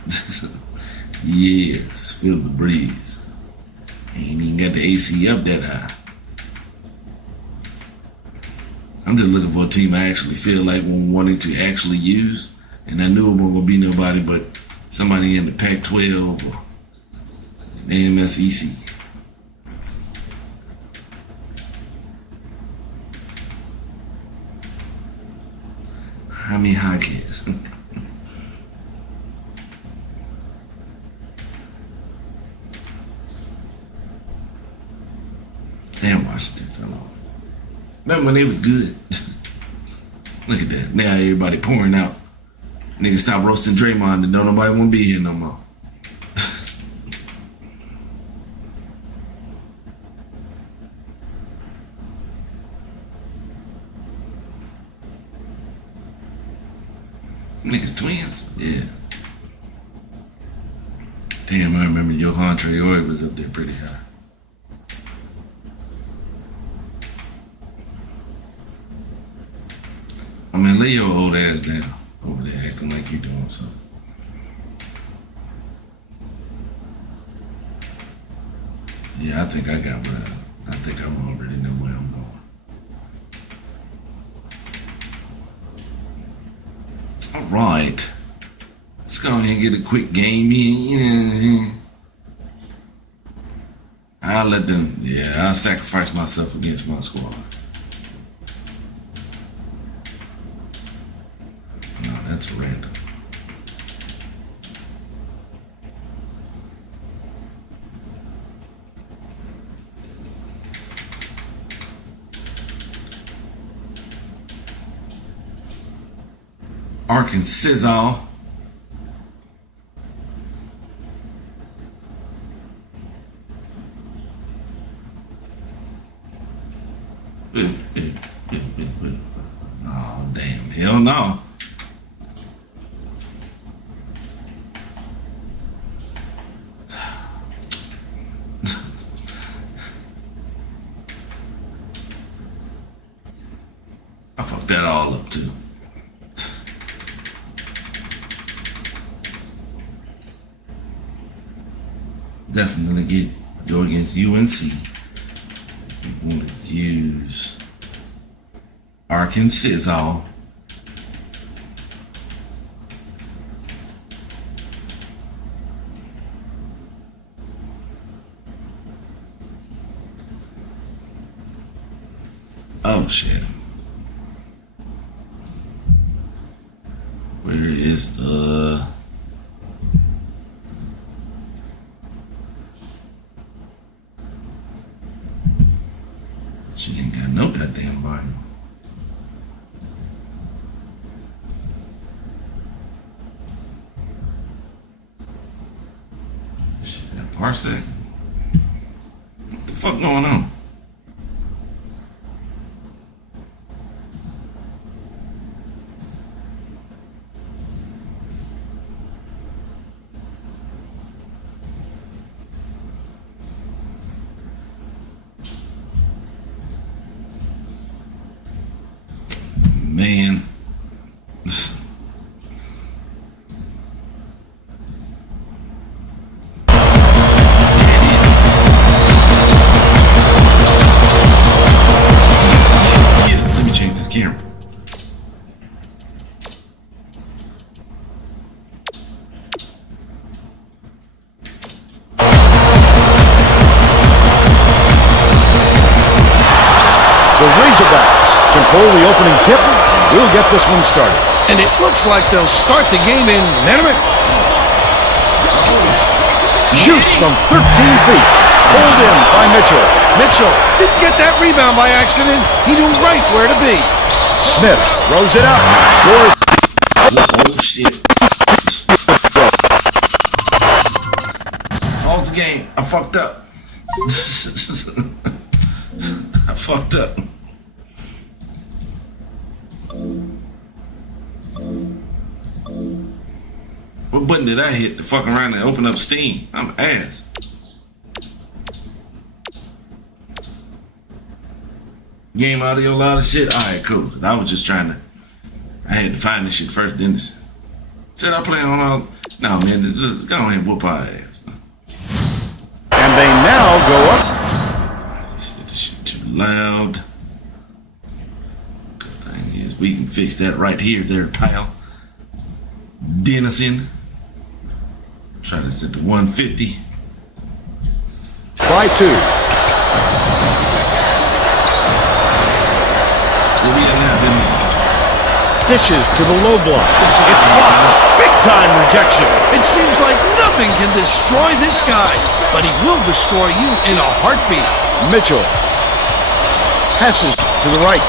Yes, feel the breeze. Ain't even got the AC up that high. I'm just looking for a team I actually feel like wanting to actually use. And I knew it wasn't going to be nobody but somebody in the Pac-12 or AMSEC. I mean, Hawkins. Damn, Washington fell off. Remember when they was good? Look at that. Now everybody pouring out. Niggas stop roasting Draymond and don't nobody want to be here no more. Niggas twins? Yeah. Damn, I remember Johan Traore was up there pretty high. I mean, lay your old ass down over there acting like you doing something. Yeah, I think I got what I think I'm already know where I'm going. All right. Let's go ahead and get a quick game in. I'll let them, I'll sacrifice myself against my squad. No, that's random. Arkansas. Oh, damn. Hell no. I fucked that all up too. Definitely go against UNC. We want to use Arkansas. Oh shit. Where is the... She ain't got no goddamn Bible. She got Parsec. What the fuck going on? Man. Let me change this camera. The Razorbacks control the opening tip. We'll get this one started. And it looks like they'll start the game in minute. Shoots from 13 feet. Pulled in by Mitchell. Mitchell didn't get that rebound by accident. He knew right where to be. Smith throws it up. Scores. Oh shit. Pause the game. I fucked up. I fucked up. What button did I hit to fuck around and open up Steam? I'm ass. Game audio loud as shit? Alright, cool. I was just trying to... I had to find this shit first, didn't I? Should I play on all... No, man, go ahead and whoop our ass. And they now go up. This shit too loud. Good thing is we can fix that right here, there, pal. Denison. Try to set to 150. By two. Where we at now, Denison? Dishes to the low block. It's blocked. Big time rejection. It seems like nothing can destroy this guy, but he will destroy you in a heartbeat. Mitchell Passes to the right.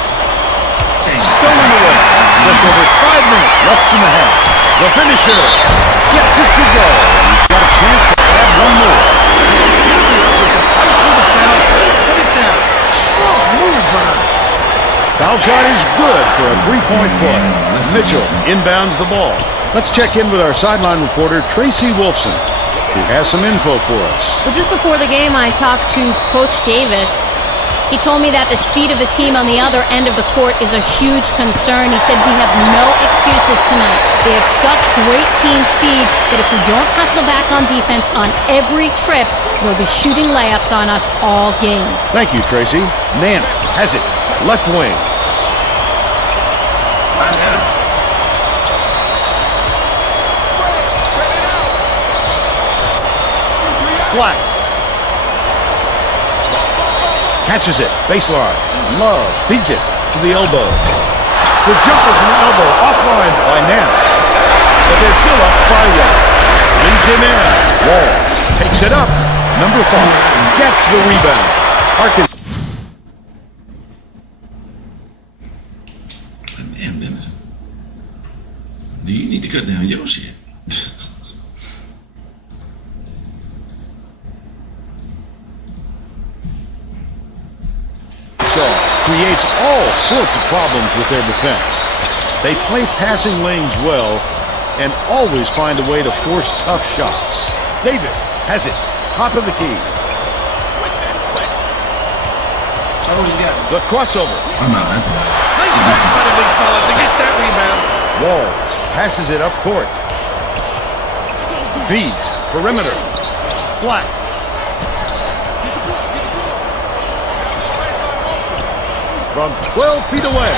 Dang. Stolen away. Just over 5 minutes left in the half. The finisher gets it to go. He's got a chance to add one more. Superior effort to fight through the foul and put it down. Strong move on him. Foul shot is good for a three-point play. Mitchell inbounds the ball. Let's check in with our sideline reporter, Tracy Wolfson, who has some info for us. Well, just before the game, I talked to Coach Davis. He told me that the speed of the team on the other end of the court is a huge concern. He said we have no excuses tonight. They have such great team speed that if we don't hustle back on defense on every trip, they'll be shooting layups on us all game. Thank you, Tracy. Nance has it. Left wing. Black. Catches it. Baseline. Love beats it to the elbow. The jumper from the elbow offline by Nance. But they're still up by one. Leads him in. Walls takes it up. Number 5 gets the rebound. Harkin. Damn, Dennis. Do you need to cut down your shit? Creates all sorts of problems with their defense. They play passing lanes well and always find a way to force tough shots. Davis has it. Top of the key. Oh, you got it. The crossover. Oh, no, that's Nice effort by the big fella to get that rebound. Walls passes it up court. Feeds. Perimeter. Black. From 12 feet away.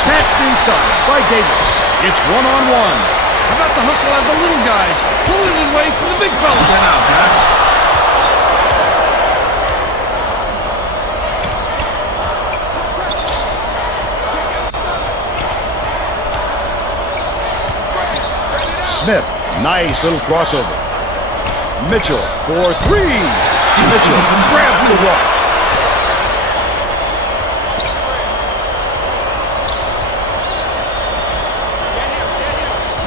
Snatched inside by Davis. It's one-on-one. How about the hustle out of the little guy? Pulling it away from the big fella. Smith, nice little crossover. Mitchell for 3. Mitchell grabs the rock.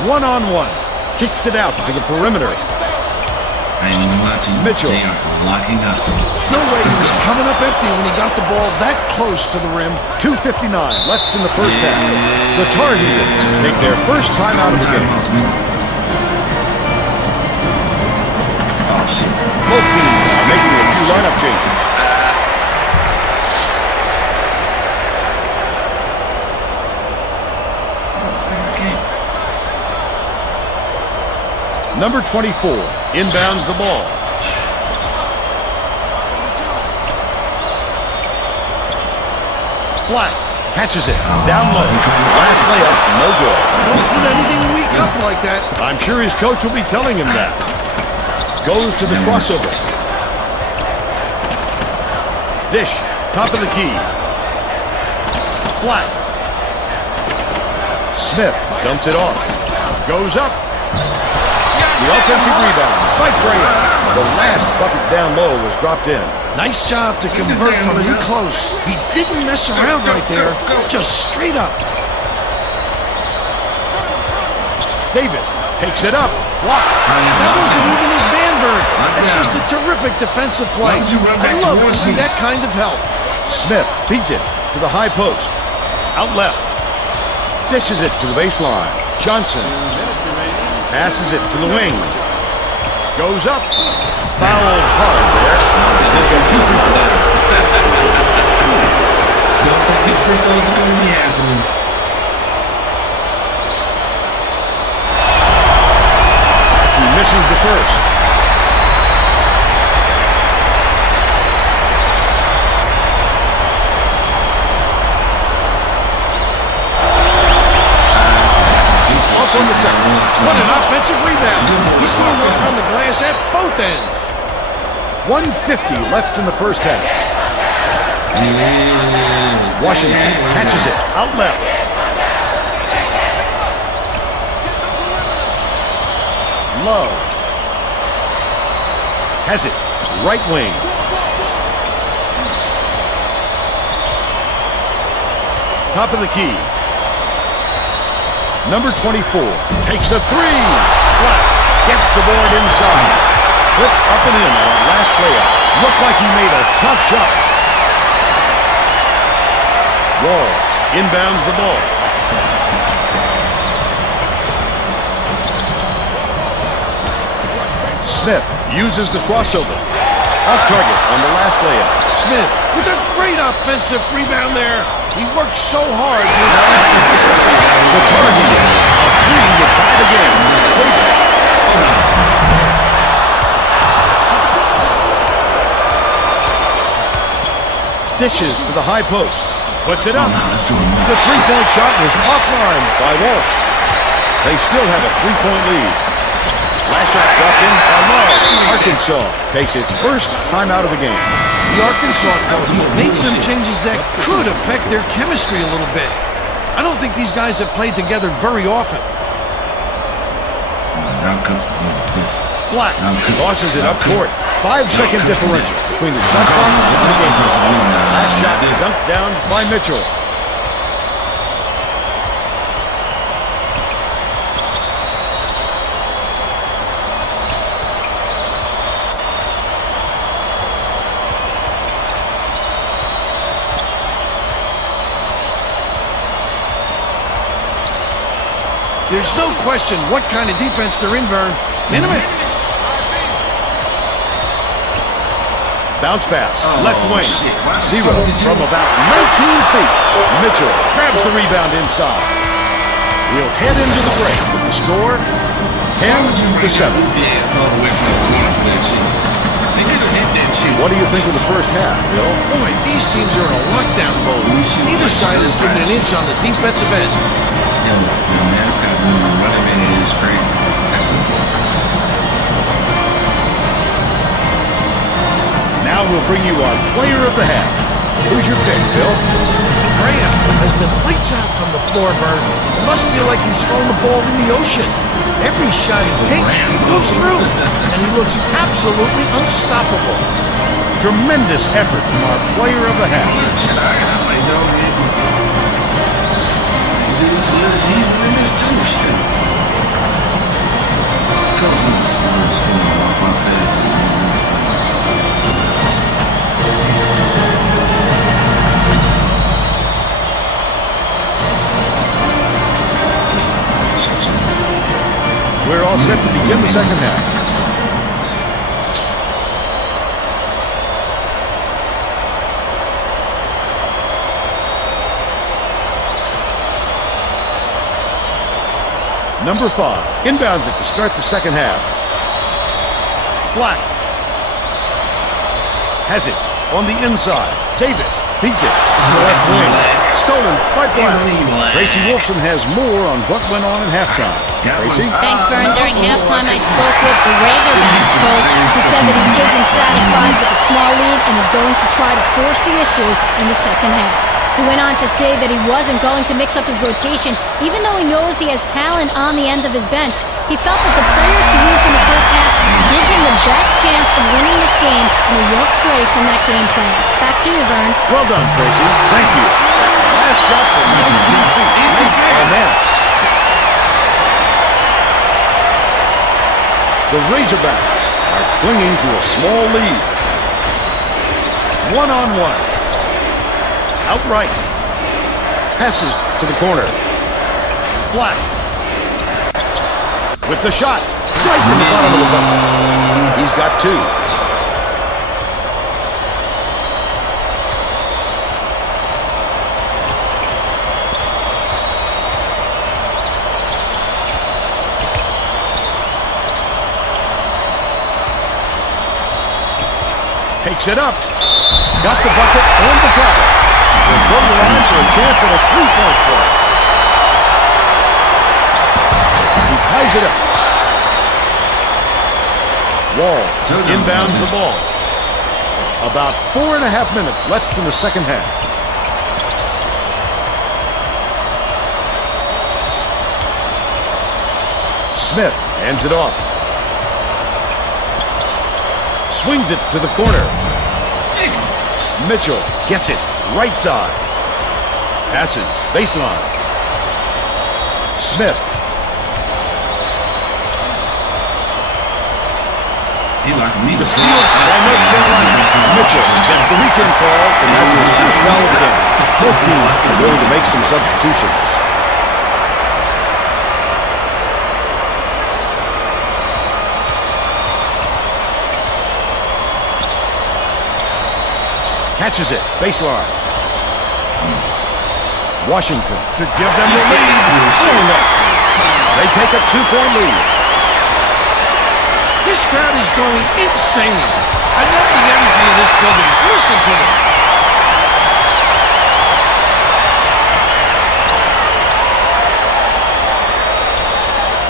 One-on-one. Kicks it out to the perimeter. I ain't even lie to you. Mitchell. They are locking up. No way he was coming up empty when he got the ball that close to the rim. 2:59 left in the first half. The Tar Heels take their first time out of the game. Oh, shit. Both teams are making a few lineup changes. Number 24 inbounds the ball. Black catches it down low. Last layup, no good. Don't put anything weak up like that. I'm sure his coach will be telling him that. Goes to the crossover. Dish, top of the key. Black. Smith dumps it off. Goes up. The offensive rebound by Graham. The last bucket down low was dropped in. Nice job to convert from in close. He didn't mess around right there. Just straight up. Davis takes it up. Blocked. That wasn't even his man bird. That's just a terrific defensive play. I love to see that kind of help. Smith beats it to the high post. Out left. Dishes it to the baseline. Johnson passes it to the wing. Goes up. Fouled hard there. Don't think these free throws are going to be happening. He misses the first. Off on the second. What an offensive rebound. He's doing work on the glass at both ends. 150 left in the first half. Washington catches it out left. Love has it right wing. top of the key. Number 24 takes a three. Flat. Gets the board inside. Flip up and in on that last layout. Looked like he made a tough shot. Walls inbounds the ball. Smith uses the crossover. Off target on the last layout. Smith with a great offensive rebound there. He worked so hard to establish position. The target. A three to tie the game. Dishes to the high post. Puts it up. The three-point shot was offline by Walsh. They still have a three-point lead. Last shot dropped in by Love. Arkansas takes its first time out of the game. The Arkansas coach made some changes that could affect their chemistry a little bit. I don't think these guys have played together very often. Black tosses it up court. 5-second differential between the shot clock and the game clock. Last shot dunked down by Mitchell. There's no question what kind of defense they're in, Vern. Minimum. Bounce pass, left wing, zero from about 19 feet. Mitchell grabs the rebound inside. We'll head into the break with the score 10-7. What do you think of the first half, Bill? Boy, these teams are in a lockdown mode. Neither side has given an inch on the defensive end. Yeah, man, it's got to be running man in this screen. Now we'll bring you our player of the half. Who's your pick, Bill? Graham has been lights out from the floor, Vern. It must feel like he's throwing the ball in the ocean. Every shot he takes goes through, and he looks absolutely unstoppable. Tremendous effort from our player of the half. We're all set to begin the second half. Number 5 inbounds it to start the second half. Black has it on the inside. Davis feeds it to the left wing. Stolen by Black. Tracy Wolfson has more on what went on at halftime. Tracy? Thanks, Vern. During halftime, I spoke with the Razorbacks coach, who said that he isn't satisfied with a small lead and is going to try to force the issue in the second half. He went on to say that he wasn't going to mix up his rotation, even though he knows he has talent on the ends of his bench. He felt that the players he used in the first half give him the best chance of winning this game, and he won't stray from that game plan. Back to you, Vern. Well done, Tracy. Thank you. Last shot for 19 feet. And that's the Razorbacks are clinging to a small lead. One-on-one. Outright. Passes to the corner. Black. With the shot. Right in the bottom of the bucket. He's got 2. Takes it up. Got the bucket and the foul. They'll go to the line for a chance at a 3-point play. He ties it up. Wall inbounds the ball. About 4.5 minutes left in the second half. Smith hands it off. Swings it to the corner. Mitchell gets it right side. Passes. Baseline. Smith. He like me The to steal by North Carolina. Mitchell gets the return call, and that's his first foul of the game. Both teams are willing to make some substitutions. Catches it. Baseline. Washington to give them the lead. Throwing up. They take a 2-point lead. This crowd is going insane. I love the energy of this building. Listen to them.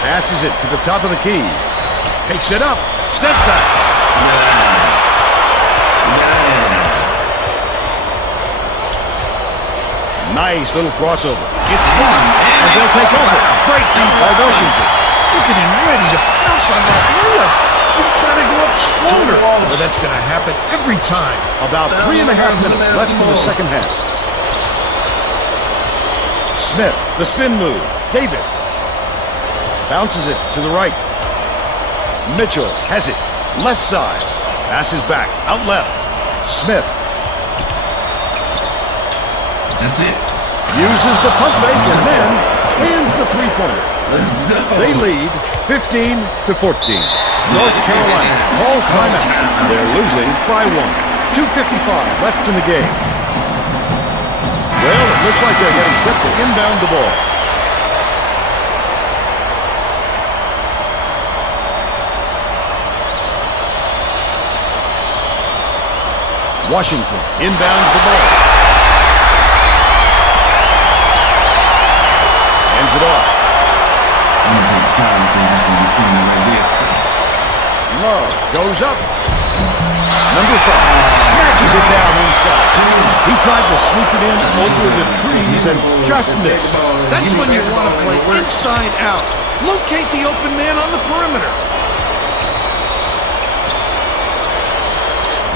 Passes it to the top of the key. Takes it up. Set back. Nice little crossover. It's one. And they'll take over. Great deep by Washington. Look at him ready to pounce on that layup. We've got to go up stronger. But that's going to happen every time. About 3.5 minutes left in the second half. Smith, the spin move. Davis bounces it to the right. Mitchell has it. Left side. Passes back. Out left. Smith. That's it. Uses the pump fake and then hands the three-pointer. They lead 15-14. North Carolina calls timeout. They're losing by 1. 2:55 left in the game. Well, it looks like they're getting set to inbound the ball. Washington inbounds the ball. Hands it off. I'm gonna take 5. I think he's gonna be standing right there. Love goes up. Number 5 snatches it down inside. He tried to sneak it in over the trees and just missed. That's when you want to play inside out. Locate the open man on the perimeter.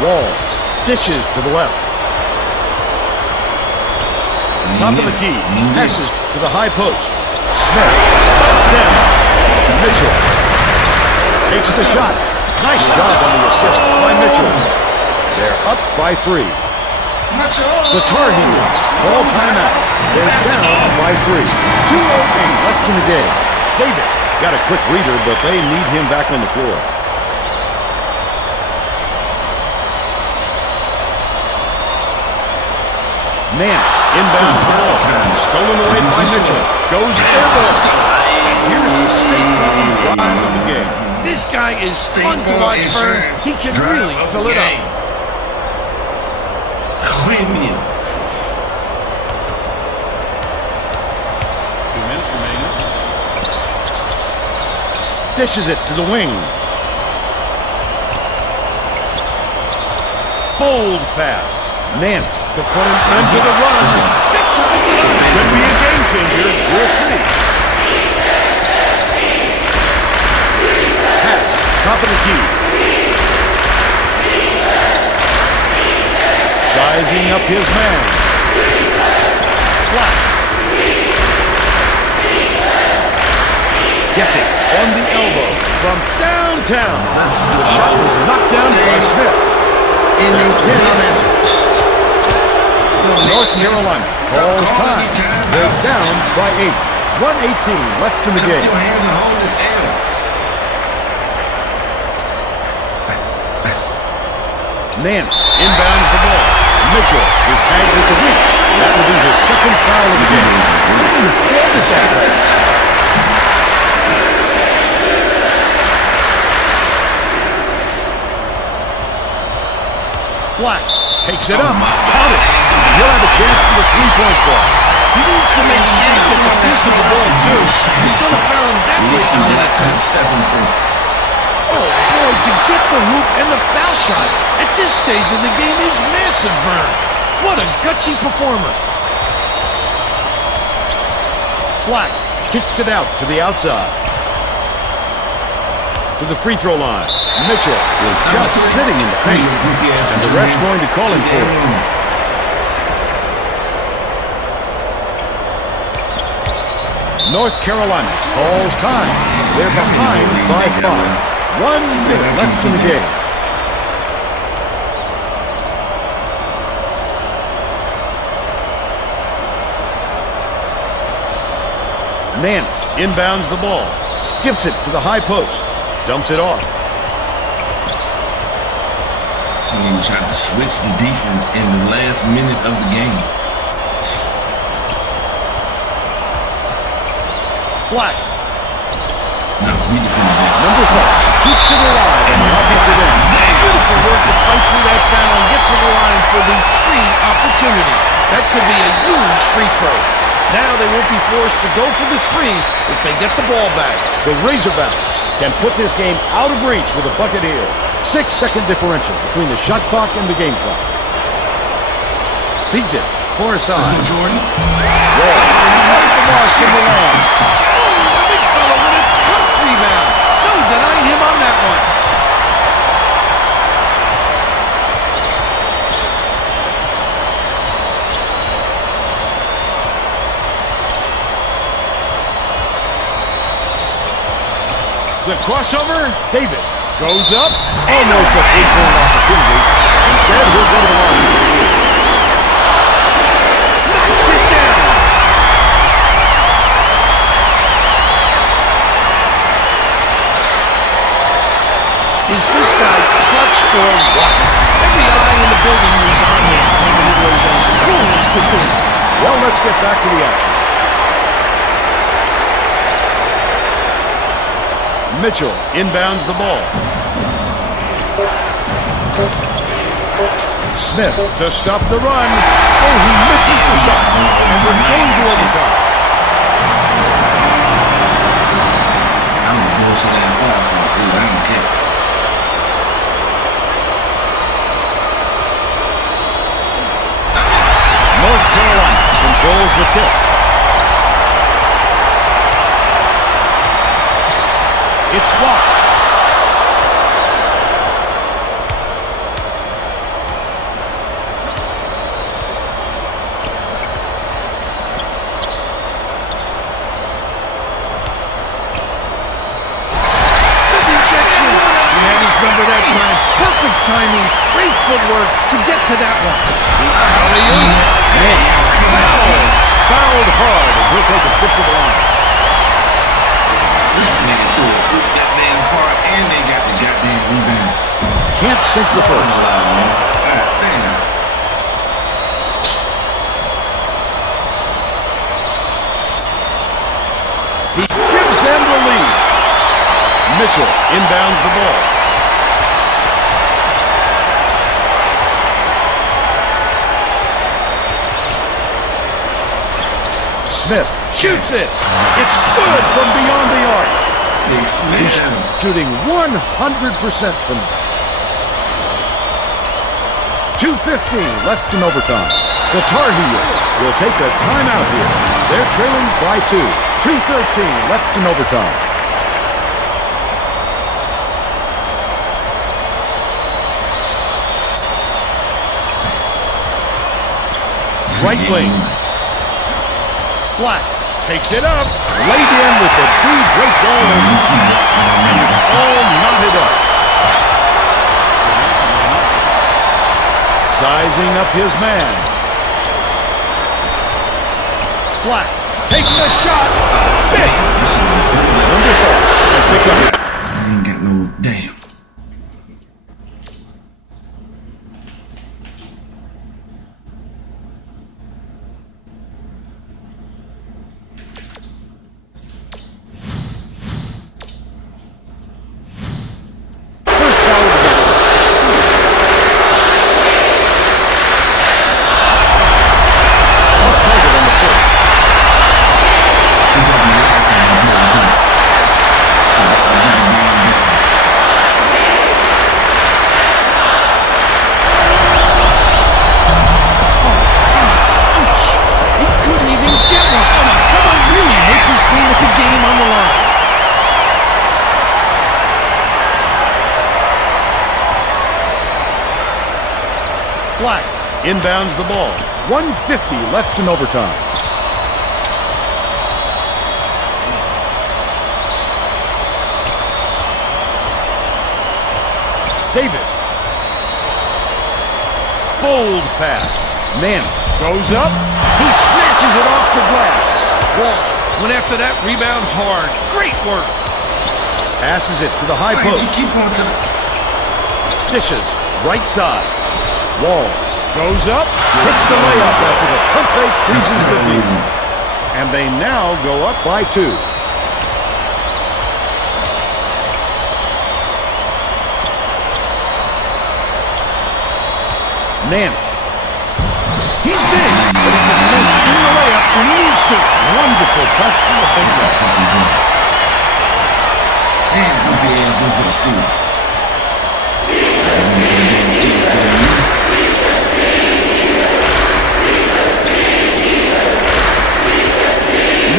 Walls dishes to the left. Top of the key. Passes to the high post. Smith spiked down. Mitchell takes the shot. Nice job on the assist by Mitchell. They're up by 3. The Tar Heels call timeout. They're down by 3. 2:08 left in the game. Davis got a quick reader, but they need him back on the floor. Nance inbound to the ball. Stolen away by Mitchell. Goes airball. And here's the state drive of the game. This guy is fun to watch, Vern. He can really fill it up. Premium. 2 minutes remaining. Dishes it to the wing. Bold pass. Nance to put him into the run. Big time. Could be a game changer. We'll see. Pass. Top of the key. Sizing up his man. Block. Gets it on the elbow from downtown. The shot was knocked down by Smith. Innings 10 unanswered. North Carolina calls time. They're down by 8. 1:18 left in the game. Your hands and hold this L. Nance inbounds the ball. Mitchell is tagged with the reach. That will be his second foul of the game. What is that play? Black takes it up. Count it. He'll have a chance for the three-point ball. He needs to make sure he gets a piece of the ball, too. He's going to foul him that way on that time. 7 points. Oh, boy, to get the hoop and the foul shot at this stage of the game is massive, Vern. What a gutsy performer. Black kicks it out to the outside. To the free throw line. Mitchell is just sitting in the paint. And the ref's going to call him for it. North Carolina calls time. They're behind by 5. 1 minute left in the game. Nance inbounds the ball. Skips it to the high post. Dumps it off. She even tried to switch the defense in the last minute of the game. Black. No, we defended that. Number 4 keeps it alive on the offensive end. Beautiful work to fight through that foul and get to the line for the 3 opportunity. That could be a huge free throw. Now they won't be forced to go for the 3 if they get the ball back. The Razorbacks can put this game out of reach with a bucket here. 6-second differential between the shot clock and the game clock. Beats it. Far side. Let's go, Jordan. Wall. That's the loss from the line. The big fella with a tough rebound. No denying him on that one. The crossover. Davis goes up. Almost a 3-point opportunity. Instead, he'll go to the line. Knocks it down. Is this guy clutch or what? Every eye in the building was on him when he was as cool as could be. Well, let's get back to the action. Mitchell inbounds the ball. Smith to stop the run. Oh, he misses the shot. And we're going to overtime. I'm a bullshit ass foul call too. I don't care. North Carolina controls the tip. It's blocked. The rejection. He had his number that time. Perfect timing. Great footwork to get to that one. Man, fouled hard, and he'll take a trip to the line. This nigga threw a hoop goddamn far and they got the goddamn rebound. Can't sink the first. God damn. He gives them the lead. Mitchell inbounds the ball. Smith shoots it. It's good from beyond the arc. Big He's slam. shooting 100% from 2:15 left in overtime. The Tar Heels will take a timeout here. They're trailing by 2. 2:13 left in overtime. Right wing. Black takes it up. Laid in with the deep break ball. And it's all knotted up. Sizing up his man. Black takes the shot. Misses. Number 4 has picked up. I ain't got no damn. First foul of the game. Off target on the foot. He's gonna be laughing the whole time. So, I'm gonna be on that. Ouch! He couldn't even get one. Come on, really make this team at the game on the line. Black inbounds the ball. 1:50 left in overtime. Davis. Bold pass. Nance goes up. He snatches it off the glass. Walsh went after that rebound hard. Great work. Passes it to the high Why did post. you keep on to the... Dishes. Right side. Walls goes up. Hits the layup after the pump fake freezes the lead. And they now go up by 2. Nance. He's big, but he can finish in the layup when he needs to. Wonderful touch from the big guy. Fucking good. And goofy ass went for the steal.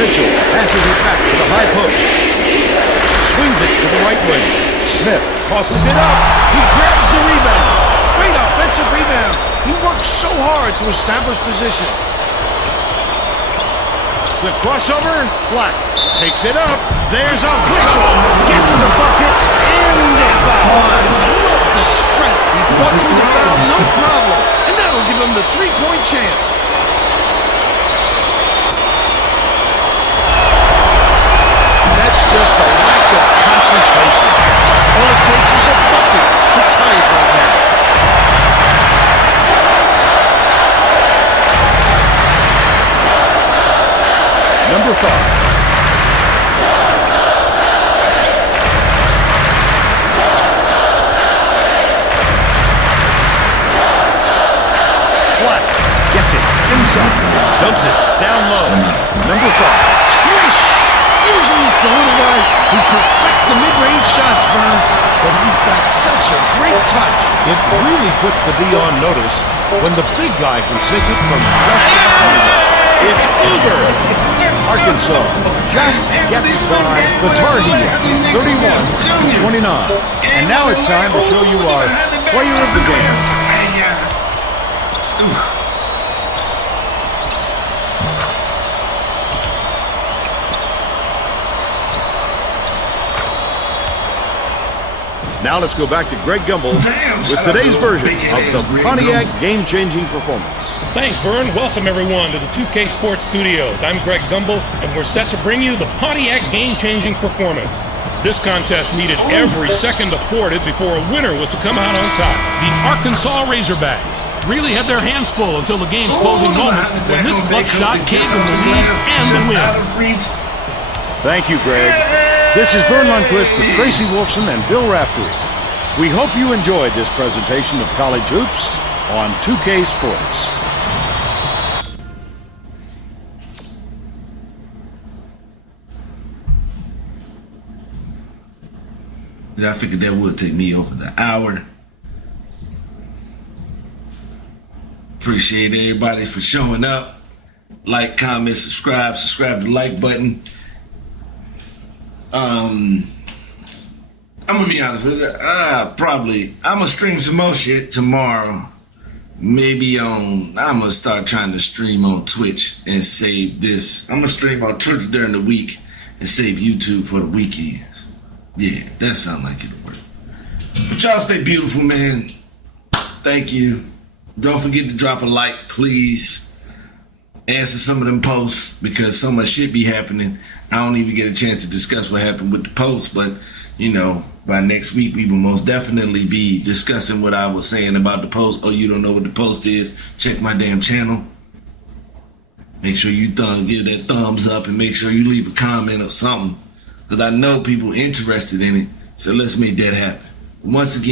Mitchell passes it back to the high post. Swings it to the right wing. Smith tosses it up. He grabs the rebound. Great offensive rebound. He worked so hard to establish position. The crossover. Black takes it up. There's a whistle. Gets the bucket and the foul. Love the strength. He fought through the foul, no problem. And that'll give him the 3-point chance. That's just a lack of concentration. All it takes is a bucket to tie it right now. Number 5. Black gets it inside. Dumps it down low. Number 5. Swish! Usually it's the little guys who perfect the mid-range shots, Vern, but he's got such a great touch. It really puts the D on notice when the big guy can sink it from just about anywhere. It's Uber. Arkansas just gets by the Tar Heels, 31-29. And now it's time to show you our player of the game. Now let's go back to Greg Gumbel with today's version of the Pontiac game-changing performance. Thanks, Vern. Welcome, everyone, to the 2K Sports Studios. I'm Greg Gumbel, and we're set to bring you the Pontiac game-changing performance. This contest needed every second afforded before a winner was to come out on top. The Arkansas Razorbacks really had their hands full until the game's closing moments when this clutch shot gave them the lead and the win. Thank you, Greg. This is Vern Lundquist with Tracy Wolfson and Bill Raftery. We hope you enjoyed this presentation of college hoops on 2K Sports. I figured that would take me over the hour. Appreciate everybody for showing up. Like, comment, subscribe to the like button. I'm gonna be honest with you. I'm gonna stream some more shit tomorrow. Maybe I'm gonna start trying to stream on Twitch and save this. I'm gonna stream on Twitch during the week and save YouTube for the weekends. Yeah, that sounds like it'll work. But y'all stay beautiful, man. Thank you. Don't forget to drop a like, please. Answer some of them posts because so much shit be happening. I don't even get a chance to discuss what happened with the posts, but you know, by next week we will most definitely be discussing what I was saying about the post. Oh, you don't know what the post is? Check my damn channel. Make sure you give that thumbs up and make sure you leave a comment or something, because I know people interested in it. So let's make that happen. Once again.